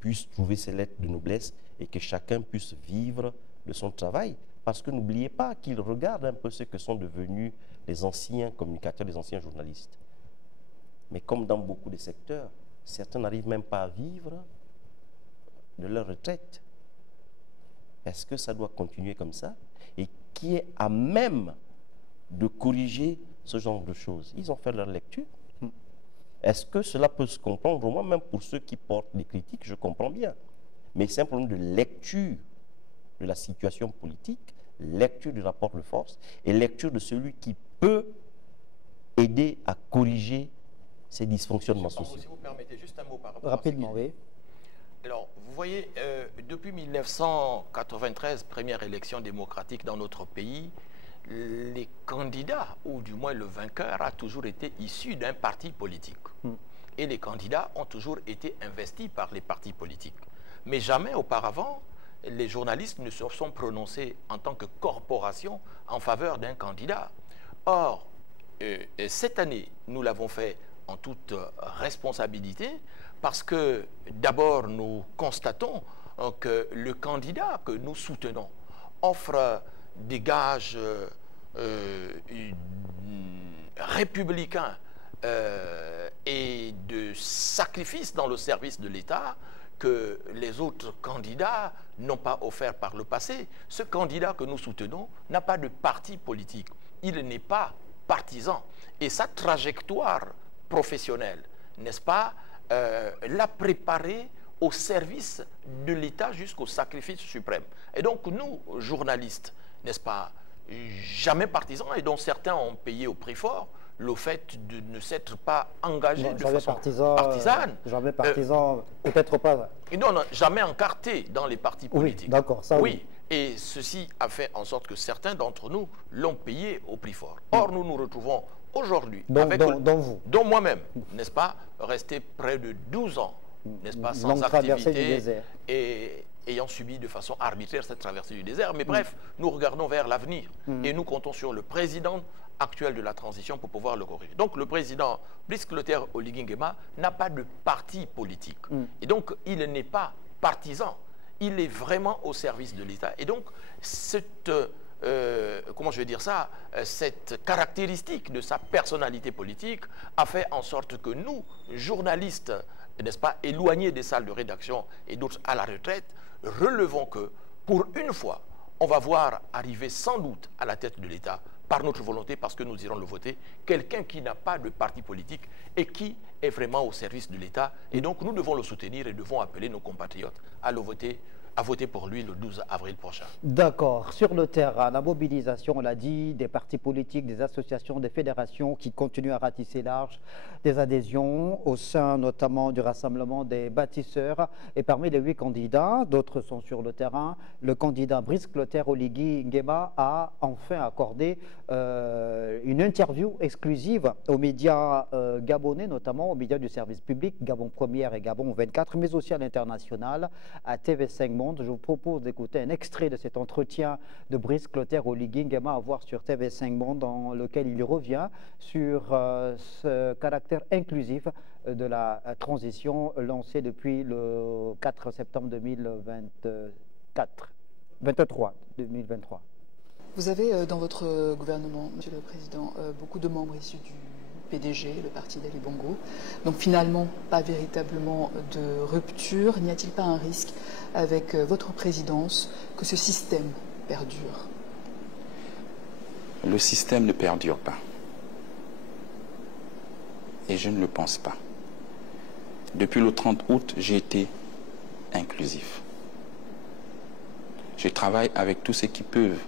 puisse trouver ses lettres de noblesse et que chacun puisse vivre de son travail. Parce que n'oubliez pas qu'ils regardent un peu ce que sont devenus les anciens communicateurs, les anciens journalistes. Mais comme dans beaucoup de secteurs, certains n'arrivent même pas à vivre de leur retraite. Est-ce que ça doit continuer comme ça? Et qui est à même de corriger ce genre de choses? Ils ont fait leur lecture. Est-ce que cela peut se comprendre? Moi, même pour ceux qui portent des critiques, je comprends bien. Mais c'est un problème de lecture de la situation politique, lecture du rapport de force et lecture de celui qui peut aider à corriger ces dysfonctionnements sociaux. Si vous permettez juste un mot par rapport Rapidement, oui. Alors, vous voyez, depuis 1993, première élection démocratique dans notre pays, les candidats, ou du moins le vainqueur, a toujours été issu d'un parti politique. Et les candidats ont toujours été investis par les partis politiques. Mais jamais auparavant, les journalistes ne se sont prononcés en tant que corporation en faveur d'un candidat. Or, cette année, nous l'avons fait en toute responsabilité, parce que d'abord nous constatons que le candidat que nous soutenons offre des gages républicains et de sacrifices dans le service de l'État que les autres candidats n'ont pas offert par le passé. Ce candidat que nous soutenons n'a pas de parti politique. Il n'est pas partisan. Et sa trajectoire professionnelle, n'est-ce pas, l'a préparé au service de l'État jusqu'au sacrifice suprême. Et donc nous, journalistes, n'est-ce pas, jamais partisans, et dont certains ont payé au prix fort, le fait de ne s'être pas engagé de façon partisan, partisane. Jamais partisan, peut-être pas. Non, non, jamais encarté dans les partis politiques. Oui, d'accord, ça oui. Et ceci a fait en sorte que certains d'entre nous l'ont payé au prix fort. Or, nous nous retrouvons aujourd'hui, dont moi-même, n'est-ce pas, resté près de 12 ans, n'est-ce pas, sans activité et ayant subi de façon arbitraire cette traversée du désert. Mais bref, nous regardons vers l'avenir et nous comptons sur le président actuel de la transition pour pouvoir le corriger. Donc le président Brice Clotaire Oligui Nguema n'a pas de parti politique. Et donc il n'est pas partisan. Il est vraiment au service de l'État. Et donc cette, comment je vais dire ça, cette caractéristique de sa personnalité politique a fait en sorte que nous, journalistes, n'est-ce pas, éloignés des salles de rédaction et d'autres à la retraite, relevons que, pour une fois, on va voir arriver sans doute à la tête de l'État, par notre volonté, parce que nous irons le voter, quelqu'un qui n'a pas de parti politique et qui est vraiment au service de l'État. Et donc, nous devons le soutenir et devons appeler nos compatriotes à le voter, à voter pour lui le 12 avril prochain. D'accord. Sur le terrain, la mobilisation, on l'a dit, des partis politiques, des associations, des fédérations qui continuent à ratisser large, des adhésions au sein notamment du Rassemblement des bâtisseurs. Et parmi les 8 candidats, d'autres sont sur le terrain. Le candidat Brice Clotaire Oligui Nguema a enfin accordé une interview exclusive aux médias gabonais, notamment aux médias du service public, Gabon Première et Gabon 24, mais aussi à l'international, à TV5 Monde. Je vous propose d'écouter un extrait de cet entretien de Brice Clotaire Oligui Nguema à voir sur TV5 Monde, dans lequel il revient sur ce caractère inclusif de la transition lancée depuis le 4 septembre 2023. Vous avez dans votre gouvernement, Monsieur le Président, beaucoup de membres issus du PDG, le parti d'Ali Bongo. Donc finalement, pas véritablement de rupture. N'y a-t-il pas un risque avec votre présidence que ce système perdure? Le système ne perdure pas. Et je ne le pense pas. Depuis le 30 août, j'ai été inclusif. Je travaille avec tous ceux qui peuvent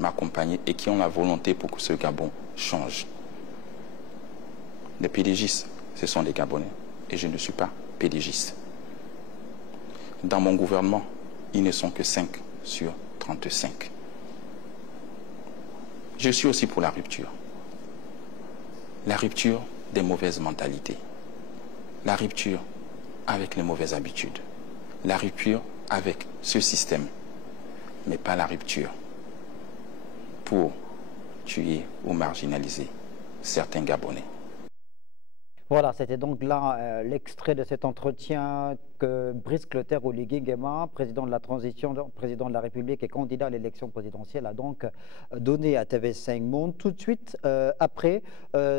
m'accompagner et qui ont la volonté pour que ce Gabon change. Les PDGistes, ce sont des Gabonais. Et je ne suis pas PDGiste. Dans mon gouvernement, ils ne sont que 5 sur 35. Je suis aussi pour la rupture. La rupture des mauvaises mentalités. La rupture avec les mauvaises habitudes. La rupture avec ce système. Mais pas la rupture pour tuer ou marginaliser certains Gabonais. Voilà, c'était donc là l'extrait de cet entretien que Brice Clotaire Oligui Nguema, président de la transition, président de la République et candidat à l'élection présidentielle, a donc donné à TV5 Monde. Tout de suite après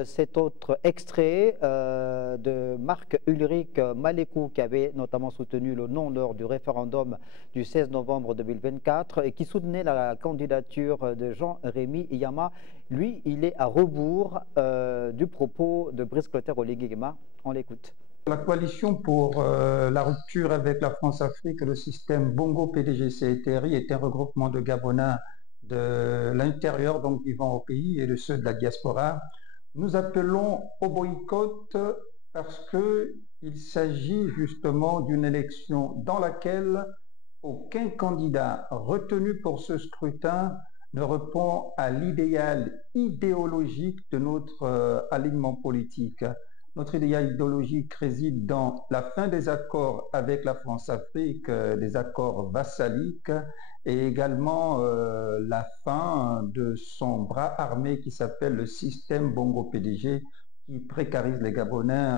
cet autre extrait de Marc Ulrich Malekou, qui avait notamment soutenu le non lors du référendum du 16 novembre 2024 et qui soutenait la candidature de Jean-Rémy Yama. Lui, il est à rebours du propos de Brice Clotaire Oligui Nguema. On l'écoute. La coalition pour la rupture avec la France-Afrique, le système Bongo PDG-CTRI est un regroupement de Gabonais de l'intérieur, donc vivant au pays, et de ceux de la diaspora. Nous appelons au boycott parce qu'il s'agit justement d'une élection dans laquelle aucun candidat retenu pour ce scrutin ne répond à l'idéal idéologique de notre alignement politique. Notre idéal idéologique réside dans la fin des accords avec la France-Afrique, des accords vassaliques, et également la fin de son bras armé qui s'appelle le système Bongo-PDG, qui précarise les Gabonais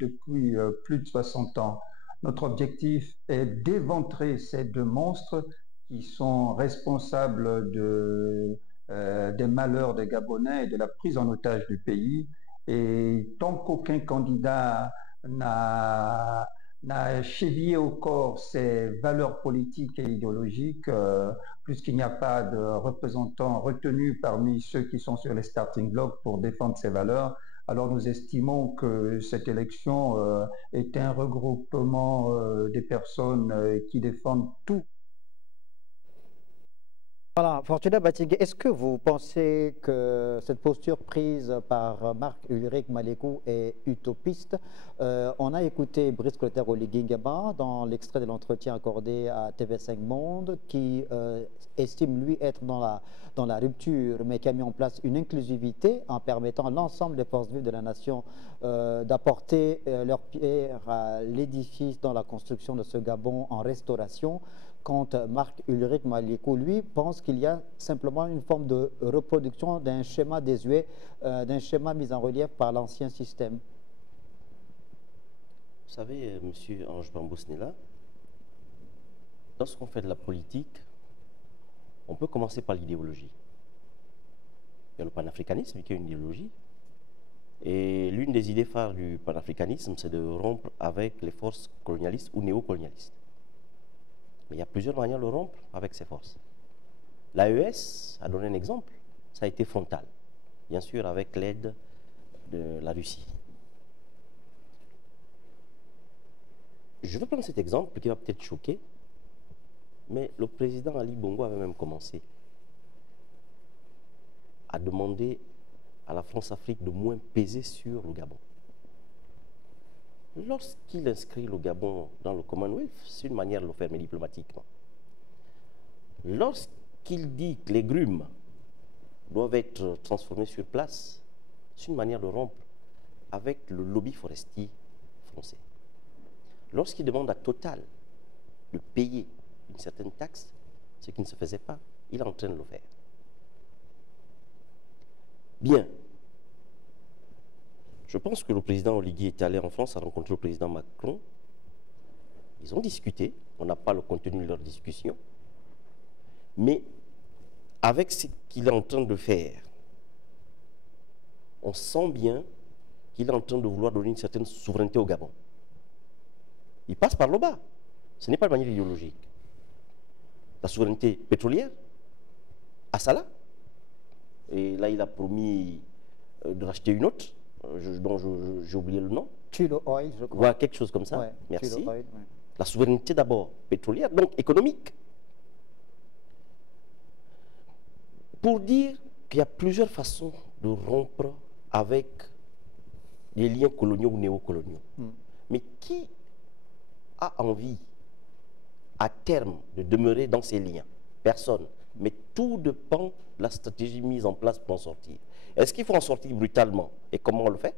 depuis plus de 60 ans. Notre objectif est d'éventrer ces deux monstres qui sont responsables des malheurs des Gabonais et de la prise en otage du pays. Et tant qu'aucun candidat n'a chevillé au corps ses valeurs politiques et idéologiques, puisqu'il n'y a pas de représentants retenus parmi ceux qui sont sur les starting blocks pour défendre ces valeurs, alors nous estimons que cette élection est un regroupement des personnes qui défendent tout. Voilà, Fortuna Batigué, est-ce que vous pensez que cette posture prise par Marc-Ulrich Malekou est utopiste? On a écouté Brice Clotaire Oligui-Nguema dans l'extrait de l'entretien accordé à TV5 Monde qui estime lui être dans la rupture, mais qui a mis en place une inclusivité en permettant à l'ensemble des forces vives de la nation d'apporter leur pierre à l'édifice dans la construction de ce Gabon en restauration. Quand Marc-Ulrich Malekou, lui, pense qu'il y a simplement une forme de reproduction d'un schéma désuet, d'un schéma mis en relief par l'ancien système. Vous savez, M. Ange Bambosnela, lorsqu'on fait de la politique, on peut commencer par l'idéologie. Il y a le panafricanisme qui est une idéologie. Et l'une des idées phares du panafricanisme, c'est de rompre avec les forces colonialistes ou néocolonialistes. Mais il y a plusieurs manières de rompre avec ces forces. L'AES a donné un exemple, ça a été frontal, bien sûr avec l'aide de la Russie. Je vais prendre cet exemple qui va peut-être choquer, mais le président Ali Bongo avait même commencé à demander à la France-Afrique de moins peser sur le Gabon. Lorsqu'il inscrit le Gabon dans le Commonwealth, c'est une manière de le faire, mais diplomatiquement. Lorsqu'il dit que les grumes doivent être transformés sur place, c'est une manière de rompre avec le lobby forestier français. Lorsqu'il demande à Total de payer une certaine taxe, ce qui ne se faisait pas, il est en train de le faire. Bien. Je pense que le président Oligui est allé en France, a rencontré le président Macron. Ils ont discuté. On n'a pas le contenu de leur discussion. Mais avec ce qu'il est en train de faire, on sent bien qu'il est en train de vouloir donner une certaine souveraineté au Gabon. Il passe par le bas. Ce n'est pas de manière idéologique. La souveraineté pétrolière, à Salah. Et là, il a promis de racheter une autre. Dont j'ai oublié le nom. Tullow Oil, je crois. Voilà, quelque chose comme ça. Ouais, merci. Oil, ouais. La souveraineté d'abord pétrolière, donc économique. Pour dire qu'il y a plusieurs façons de rompre avec les liens coloniaux ou néocoloniaux. Mais qui a envie à terme de demeurer dans ces liens? Personne. Mais tout dépend de la stratégie mise en place pour en sortir. Est-ce qu'il faut en sortir brutalement? Et comment on le fait?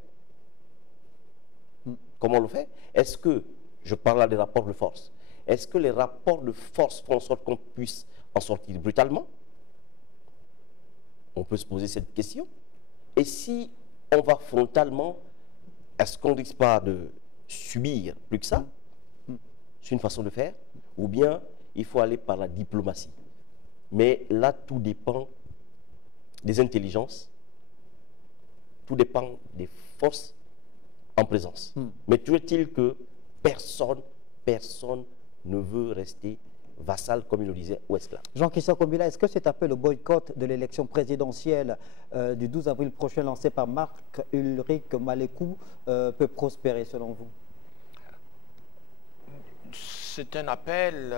Comment on le fait? Est-ce que, je parle là des rapports de force, est-ce que les rapports de force font en sorte qu'on puisse en sortir brutalement? On peut se poser cette question. Et si on va frontalement, est-ce qu'on ne risque pas de subir plus que ça? C'est une façon de faire. Ou bien, il faut aller par la diplomatie. Mais là, tout dépend des intelligences, tout dépend des forces en présence. Mais toujours est-il que personne ne veut rester vassal, comme il le disait, ou esclave. Jean-Christophe Kombila, est-ce que cet appel au boycott de l'élection présidentielle du 12 avril prochain lancé par Marc-Ulrich Malekou peut prospérer selon vous? C'est un appel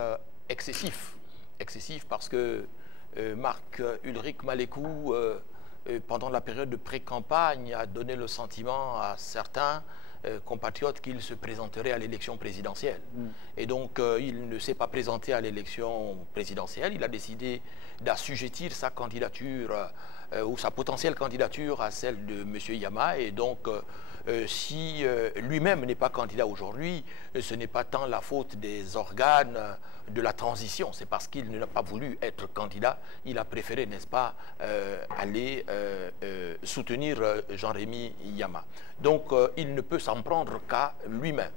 excessif. Excessif parce que Marc-Ulrich Malekou, pendant la période de pré-campagne, a donné le sentiment à certains compatriotes qu'il se présenterait à l'élection présidentielle. Et donc, il ne s'est pas présenté à l'élection présidentielle. Il a décidé d'assujettir sa candidature ou sa potentielle candidature à celle de M. Yama. Et donc, si lui-même n'est pas candidat aujourd'hui, ce n'est pas tant la faute des organes de la transition, c'est parce qu'il n'a pas voulu être candidat, il a préféré, n'est-ce pas, aller soutenir Jean-Rémy Yama. Donc, il ne peut s'en prendre qu'à lui-même.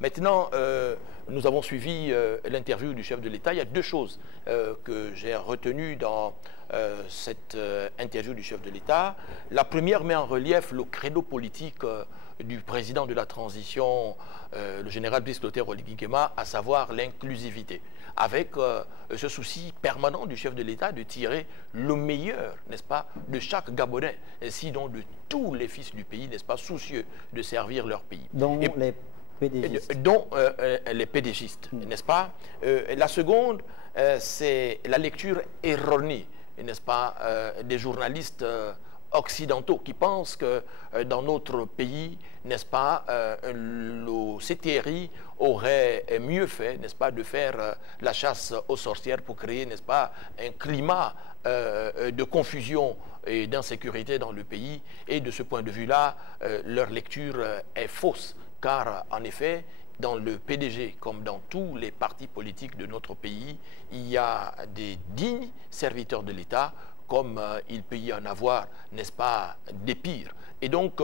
Maintenant, nous avons suivi l'interview du chef de l'État. Il y a deux choses que j'ai retenues dans cette interview du chef de l'État. La première met en relief le credo politique du président de la transition, le général Brice Clotaire Oligui-Nguema, à savoir l'inclusivité, avec ce souci permanent du chef de l'État de tirer le meilleur, n'est-ce pas, de chaque Gabonais, ainsi donc de tous les fils du pays, n'est-ce pas, soucieux de servir leur pays. Donc dont les pédégistes, n'est-ce pas? La seconde, c'est la lecture erronée, n'est-ce pas, des journalistes occidentaux qui pensent que dans notre pays, n'est-ce pas, le CTRI aurait mieux fait, n'est-ce pas, de faire la chasse aux sorcières pour créer, n'est-ce pas, un climat de confusion et d'insécurité dans le pays. Et de ce point de vue-là, leur lecture est fausse, car en effet, dans le PDG, comme dans tous les partis politiques de notre pays, il y a des dignes serviteurs de l'État, comme il peut y en avoir, n'est-ce pas, des pires. Et donc,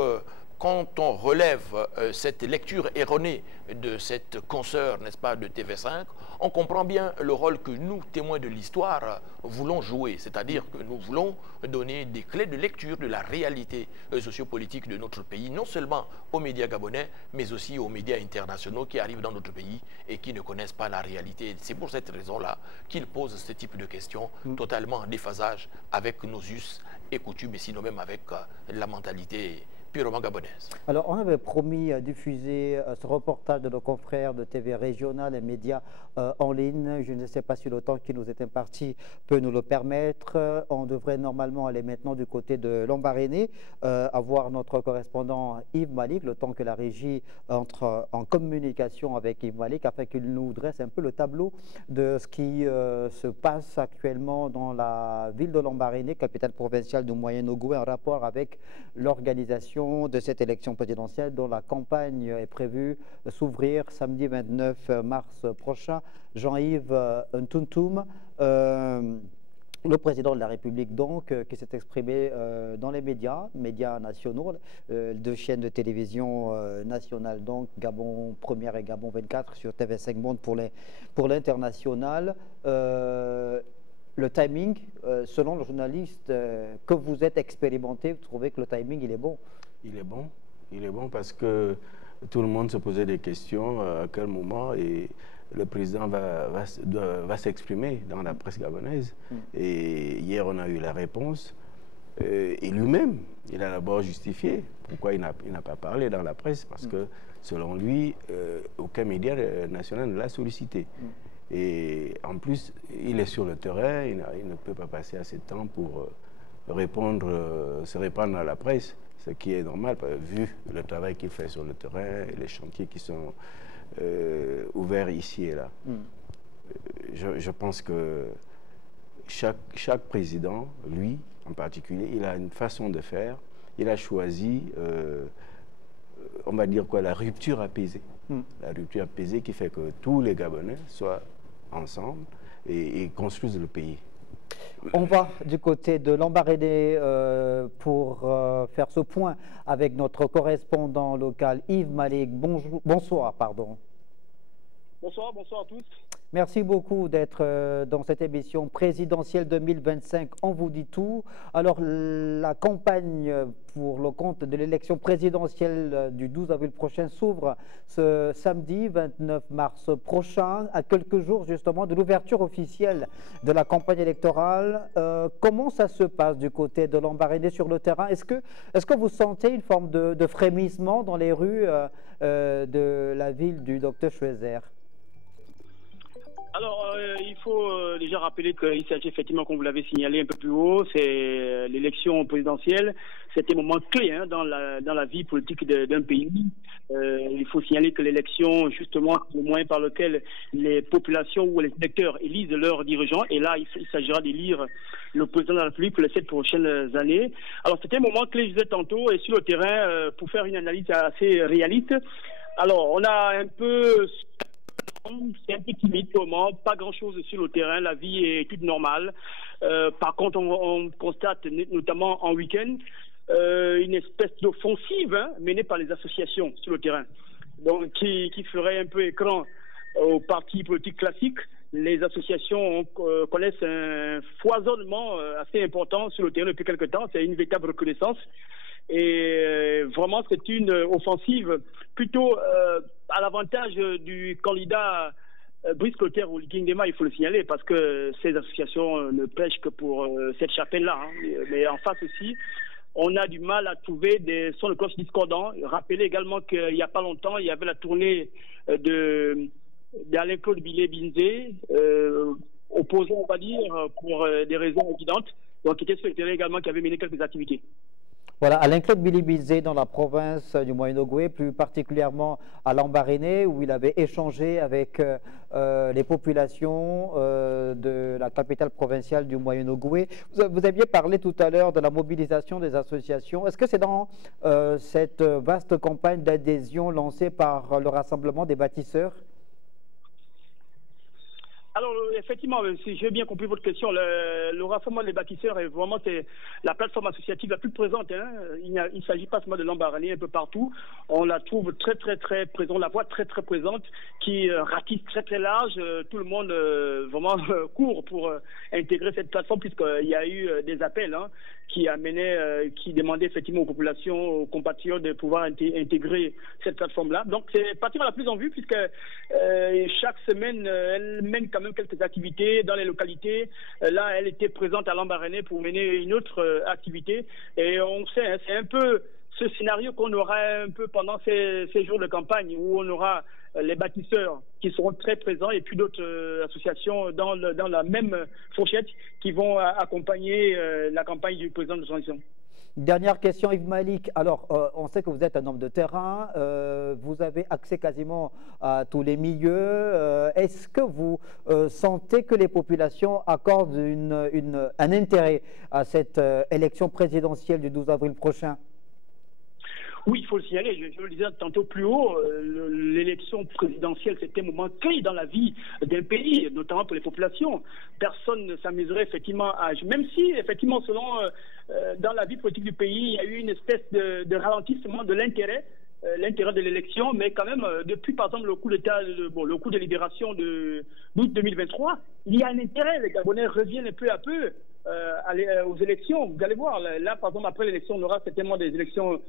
quand on relève cette lecture erronée de cette consoeur, n'est-ce pas, de TV5, on comprend bien le rôle que nous, témoins de l'histoire, voulons jouer. C'est-à-dire que nous voulons donner des clés de lecture de la réalité sociopolitique de notre pays, non seulement aux médias gabonais, mais aussi aux médias internationaux qui arrivent dans notre pays et qui ne connaissent pas la réalité. C'est pour cette raison-là qu'ils posent ce type de questions totalement en déphasage avec nos us et coutumes, et sinon même avec la mentalité purement gabonaise. Alors, on avait promis diffuser ce reportage de nos confrères de TV régionale et médias en ligne. Je ne sais pas si le temps qui nous est imparti peut nous le permettre. On devrait normalement aller maintenant du côté de Lambaréné, avoir notre correspondant Yves Malik, le temps que la régie entre en communication avec Yves Malik, afin qu'il nous dresse un peu le tableau de ce qui se passe actuellement dans la ville de Lambaréné, capitale provinciale du Moyen-Ogooué, en rapport avec l'organisation de cette élection présidentielle dont la campagne est prévue s'ouvrir samedi 29 mars prochain. Jean-Yves Ntuntum, le président de la République donc, qui s'est exprimé dans les médias nationaux, deux chaînes de télévision nationales donc, Gabon Première et Gabon 24 sur TV5 Monde pour l'international. Le timing, selon le journaliste que vous êtes expérimenté, vous trouvez que le timing il est bon? Il est bon parce que tout le monde se posait des questions à quel moment et le président va s'exprimer dans la presse gabonaise. Et hier, on a eu la réponse. Et lui-même, il a d'abord justifié pourquoi il n'a pas parlé dans la presse, parce que selon lui, aucun média national ne l'a sollicité. Et en plus, il est sur le terrain, il ne peut pas passer assez de temps pour se répandre à la presse, ce qui est normal, vu le travail qu'il fait sur le terrain et les chantiers qui sont ouverts ici et là. Je pense que chaque président, lui en particulier, il a une façon de faire. Il a choisi, on va dire quoi, la rupture apaisée. La rupture apaisée qui fait que tous les Gabonais soient ensemble et construisent le pays. On va du côté de Lambaréné pour faire ce point avec notre correspondant local Yves Malik. Bonsoir, pardon. Bonsoir à tous. Merci beaucoup d'être dans cette émission présidentielle 2025. On vous dit tout. Alors, la campagne pour le compte de l'élection présidentielle du 12 avril prochain s'ouvre ce samedi 29 mars prochain, à quelques jours justement de l'ouverture officielle de la campagne électorale. Comment ça se passe du côté de Lambaréné sur le terrain? Est-ce que vous sentez une forme de frémissement dans les rues de la ville du Dr Schwezer? Alors, il faut déjà rappeler qu'il s'agit effectivement, comme vous l'avez signalé un peu plus haut, c'est l'élection présidentielle. C'est un moment clé dans la vie politique d'un pays. Il faut signaler que l'élection, justement, le moyen par lequel les populations ou les électeurs élisent leurs dirigeants. Et là, il s'agira d'élire le président de la République pour les 7 prochaines années. Alors, c'était un moment clé, je disais tantôt, et sur le terrain, pour faire une analyse assez réaliste. Alors, on a un peu... C'est un peu timide, pas grand-chose sur le terrain, la vie est toute normale. Par contre, on constate, notamment en week-end, une espèce d'offensive menée par les associations sur le terrain, donc qui ferait un peu écran aux partis politiques classiques. Les associations connaissent un foisonnement assez important sur le terrain depuis quelque temps. C'est une véritable reconnaissance. Et vraiment, c'est une offensive plutôt à l'avantage du candidat Brice Clotaire ou Guindema, il faut le signaler, parce que ces associations ne prêchent que pour cette chapelle-là. Mais en face aussi, on a du mal à trouver des sons de cloche discordants. Rappelez également qu'il n'y a pas longtemps, il y avait la tournée d'Alain-Claude Billet-Binzé, opposant, on va dire, pour des raisons évidentes, donc qui était sur le terrain également, qui avait mené quelques activités. Voilà, Alain-Claude Bilibizé dans la province du Moyen-Ogooué, plus particulièrement à Lambaréné, où il avait échangé avec les populations de la capitale provinciale du Moyen-Ogooué. Vous aviez parlé tout à l'heure de la mobilisation des associations. Est-ce que c'est dans cette vaste campagne d'adhésion lancée par le Rassemblement des bâtisseurs? Alors, effectivement, si j'ai bien compris votre question, le Rassemblement des bâtisseurs est vraiment la plateforme associative la plus présente. Hein. Il ne s'agit pas seulement de Lambaréné, un peu partout. On la trouve très, très, très présente, la voix très, très présente, qui ratisse très, très large. Tout le monde vraiment court pour intégrer cette plateforme, puisqu'il y a eu des appels qui demandaient effectivement aux populations, aux compatriotes de pouvoir intégrer cette plateforme-là. Donc, c'est la plateforme la plus en vue, puisque chaque semaine, elle mène quand même quelques activités dans les localités. Là, elle était présente à Lambaréné pour mener une autre activité. Et on sait, hein, c'est un peu ce scénario qu'on aura un peu pendant ces jours de campagne, où on aura les bâtisseurs qui seront très présents et puis d'autres associations dans la même fourchette qui vont accompagner la campagne du président de transition. Dernière question, Yves Malik. Alors, on sait que vous êtes un homme de terrain, vous avez accès quasiment à tous les milieux. Est-ce que vous sentez que les populations accordent un intérêt à cette élection présidentielle du 12 avril prochain? Oui, il faut le signaler, je le disais tantôt plus haut, l'élection présidentielle, c'est un moment clé dans la vie d'un pays, notamment pour les populations. Personne ne s'amuserait effectivement même si, effectivement, dans la vie politique du pays, il y a eu une espèce de ralentissement de l'intérêt de l'élection, mais quand même, depuis par exemple le coup de libération d'août 2023, il y a un intérêt, les Gabonais reviennent peu à peu aux élections. Vous allez voir, là par exemple après l'élection, on aura certainement des élections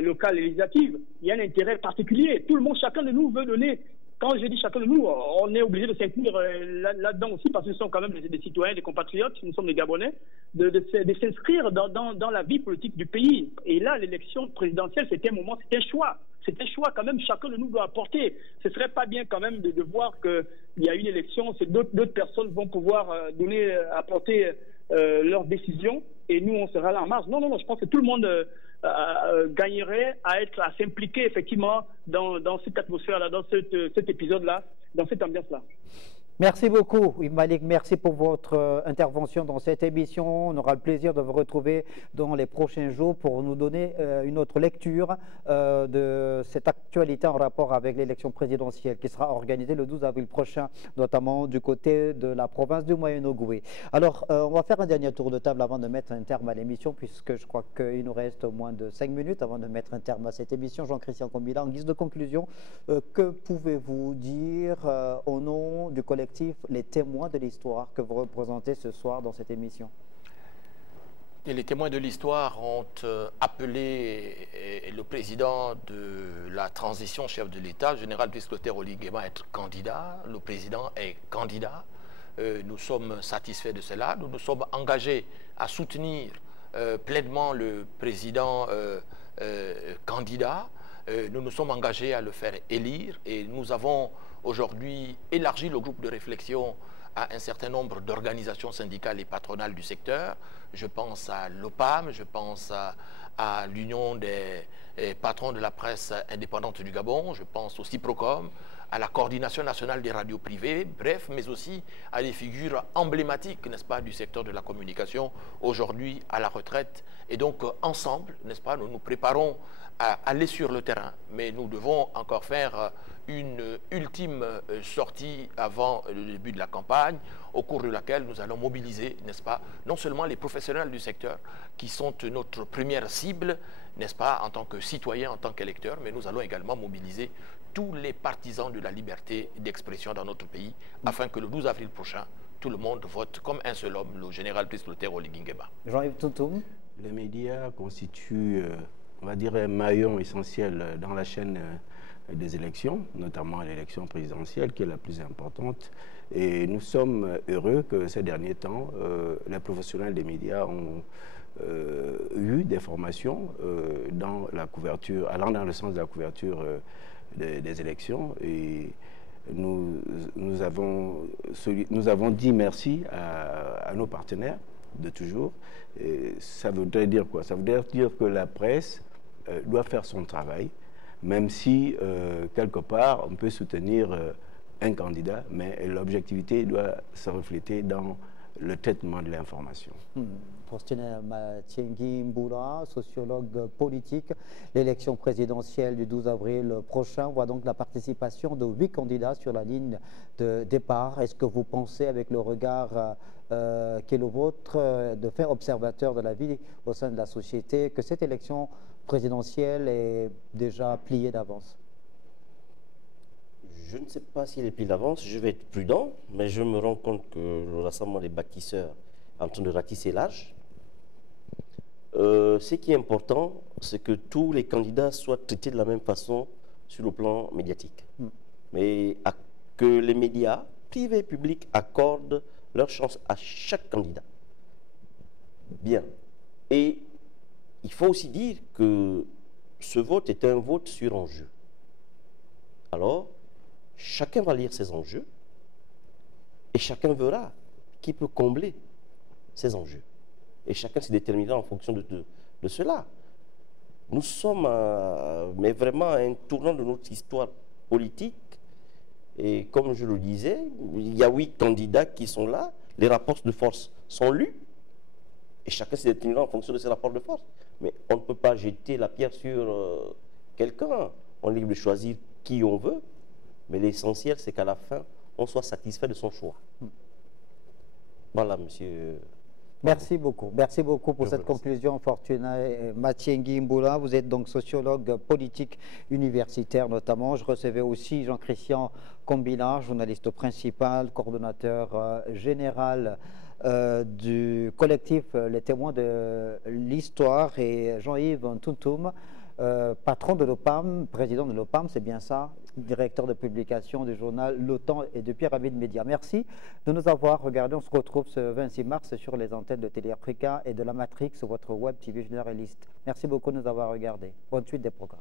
locales législatives. Il y a un intérêt particulier. Tout le monde, chacun de nous veut donner. Quand je dis chacun de nous, on est obligé de s'inclure là-dedans aussi, parce que nous sommes quand même des citoyens, des compatriotes, nous sommes des Gabonais, de s'inscrire dans la vie politique du pays. Et là, l'élection présidentielle, c'était un moment, c'était un choix. C'est un choix quand même, chacun de nous doit apporter. Ce ne serait pas bien quand même de voir qu'il y a une élection, d'autres personnes vont pouvoir apporter leurs décisions, et nous, on sera là en marge. Non, je pense que tout le monde gagnerait à s'impliquer effectivement dans cette atmosphère-là, dans cet épisode-là, dans cette ambiance-là. Merci beaucoup, Yves Malik. Merci pour votre intervention dans cette émission. On aura le plaisir de vous retrouver dans les prochains jours pour nous donner une autre lecture de cette actualité en rapport avec l'élection présidentielle qui sera organisée le 12 avril prochain, notamment du côté de la province du Moyen-Ogooué. Alors, on va faire un dernier tour de table avant de mettre un terme à l'émission, puisque je crois qu'il nous reste moins de 5 minutes avant de mettre un terme à cette émission. Jean-Christian Kombila, en guise de conclusion, que pouvez-vous dire au nom du collectif Les Témoins de l'Histoire que vous représentez ce soir dans cette émission? Et les Témoins de l'Histoire ont appelé le président de la transition, chef de l'État, général Brice Clotaire Oligui-Nguema, à être candidat. Le président est candidat. Nous sommes satisfaits de cela. Nous nous sommes engagés à soutenir pleinement le président candidat. Nous nous sommes engagés à le faire élire, et nous avons aujourd'hui élargi le groupe de réflexion à un certain nombre d'organisations syndicales et patronales du secteur. Je pense à l'OPAM, je pense à l'Union des patrons de la presse indépendante du Gabon, je pense au CIPROCOM, à la coordination nationale des radios privées, bref, mais aussi à des figures emblématiques, n'est-ce pas, du secteur de la communication, aujourd'hui à la retraite. Et donc, ensemble, n'est-ce pas, nous nous préparons à aller sur le terrain, mais nous devons encore faire une ultime sortie avant le début de la campagne, au cours de laquelle nous allons mobiliser, n'est-ce pas, non seulement les professionnels du secteur, qui sont notre première cible, n'est-ce pas, en tant que citoyens, en tant qu'électeurs, mais nous allons également mobiliser tous les partisans de la liberté d'expression dans notre pays, afin que le 12 avril prochain, tout le monde vote comme un seul homme, le général Brice Clotaire Oligui-Nguema. Jean-Yves Toutoum. Les médias constituent, on va dire, un maillon essentiel dans la chaîne des élections, notamment l'élection présidentielle qui est la plus importante. Et nous sommes heureux que ces derniers temps, les professionnels des médias ont eu des formations dans la couverture, allant dans le sens de la couverture des élections. Et nous avons dit merci à nos partenaires de toujours. Et ça voudrait dire quoi? Ça voudrait dire que la presse doit faire son travail, même si, quelque part, on peut soutenir un candidat, mais l'objectivité doit se refléter dans le traitement de l'information. Faustin Mathiengui Mboula, sociologue politique. L'élection présidentielle du 12 avril prochain voit donc la participation de 8 candidats sur la ligne de départ. Est-ce que vous pensez, avec le regard qui est le vôtre, de faire observateur de la vie au sein de la société, que cette élection présidentielle est déjà pliée d'avance? Je ne sais pas s'il est plié d'avance, je vais être prudent, mais je me rends compte que le rassemblement des bâtisseurs est en train de ratisser l'âge. Ce qui est important, c'est que tous les candidats soient traités de la même façon sur le plan médiatique. Mais que les médias, privés et publics, accordent leur chance à chaque candidat. Bien. Et il faut aussi dire que ce vote est un vote sur enjeu. Alors, chacun va lire ses enjeux et chacun verra qui peut combler ces enjeux. Et chacun se déterminera en fonction de cela. Nous sommes mais vraiment à un tournant de notre histoire politique. Et comme je le disais, il y a 8 candidats qui sont là, les rapports de force sont lus, et chacun se déterminera en fonction de ces rapports de force. Mais on ne peut pas jeter la pierre sur quelqu'un. On est libre de choisir qui on veut, mais l'essentiel, c'est qu'à la fin, on soit satisfait de son choix. Voilà, monsieur. Merci beaucoup. Merci beaucoup pour cette conclusion, Faustin Mathiengui Mboula. Vous êtes donc sociologue politique universitaire notamment. Je recevais aussi Jean-Christian Kombila, journaliste principal, coordonnateur général du collectif Les Témoins de l'Histoire, et Jean-Yves Ntuntum, patron de l'OPAM, président de l'OPAM, c'est bien ça, directeur de publication du journal Le Temps et de Pierre Avid Média. Merci de nous avoir regardés. On se retrouve ce 26 mars sur les antennes de Télé Africa et de la Matrix, votre web TV généraliste. Merci beaucoup de nous avoir regardés. Bonne suite des programmes.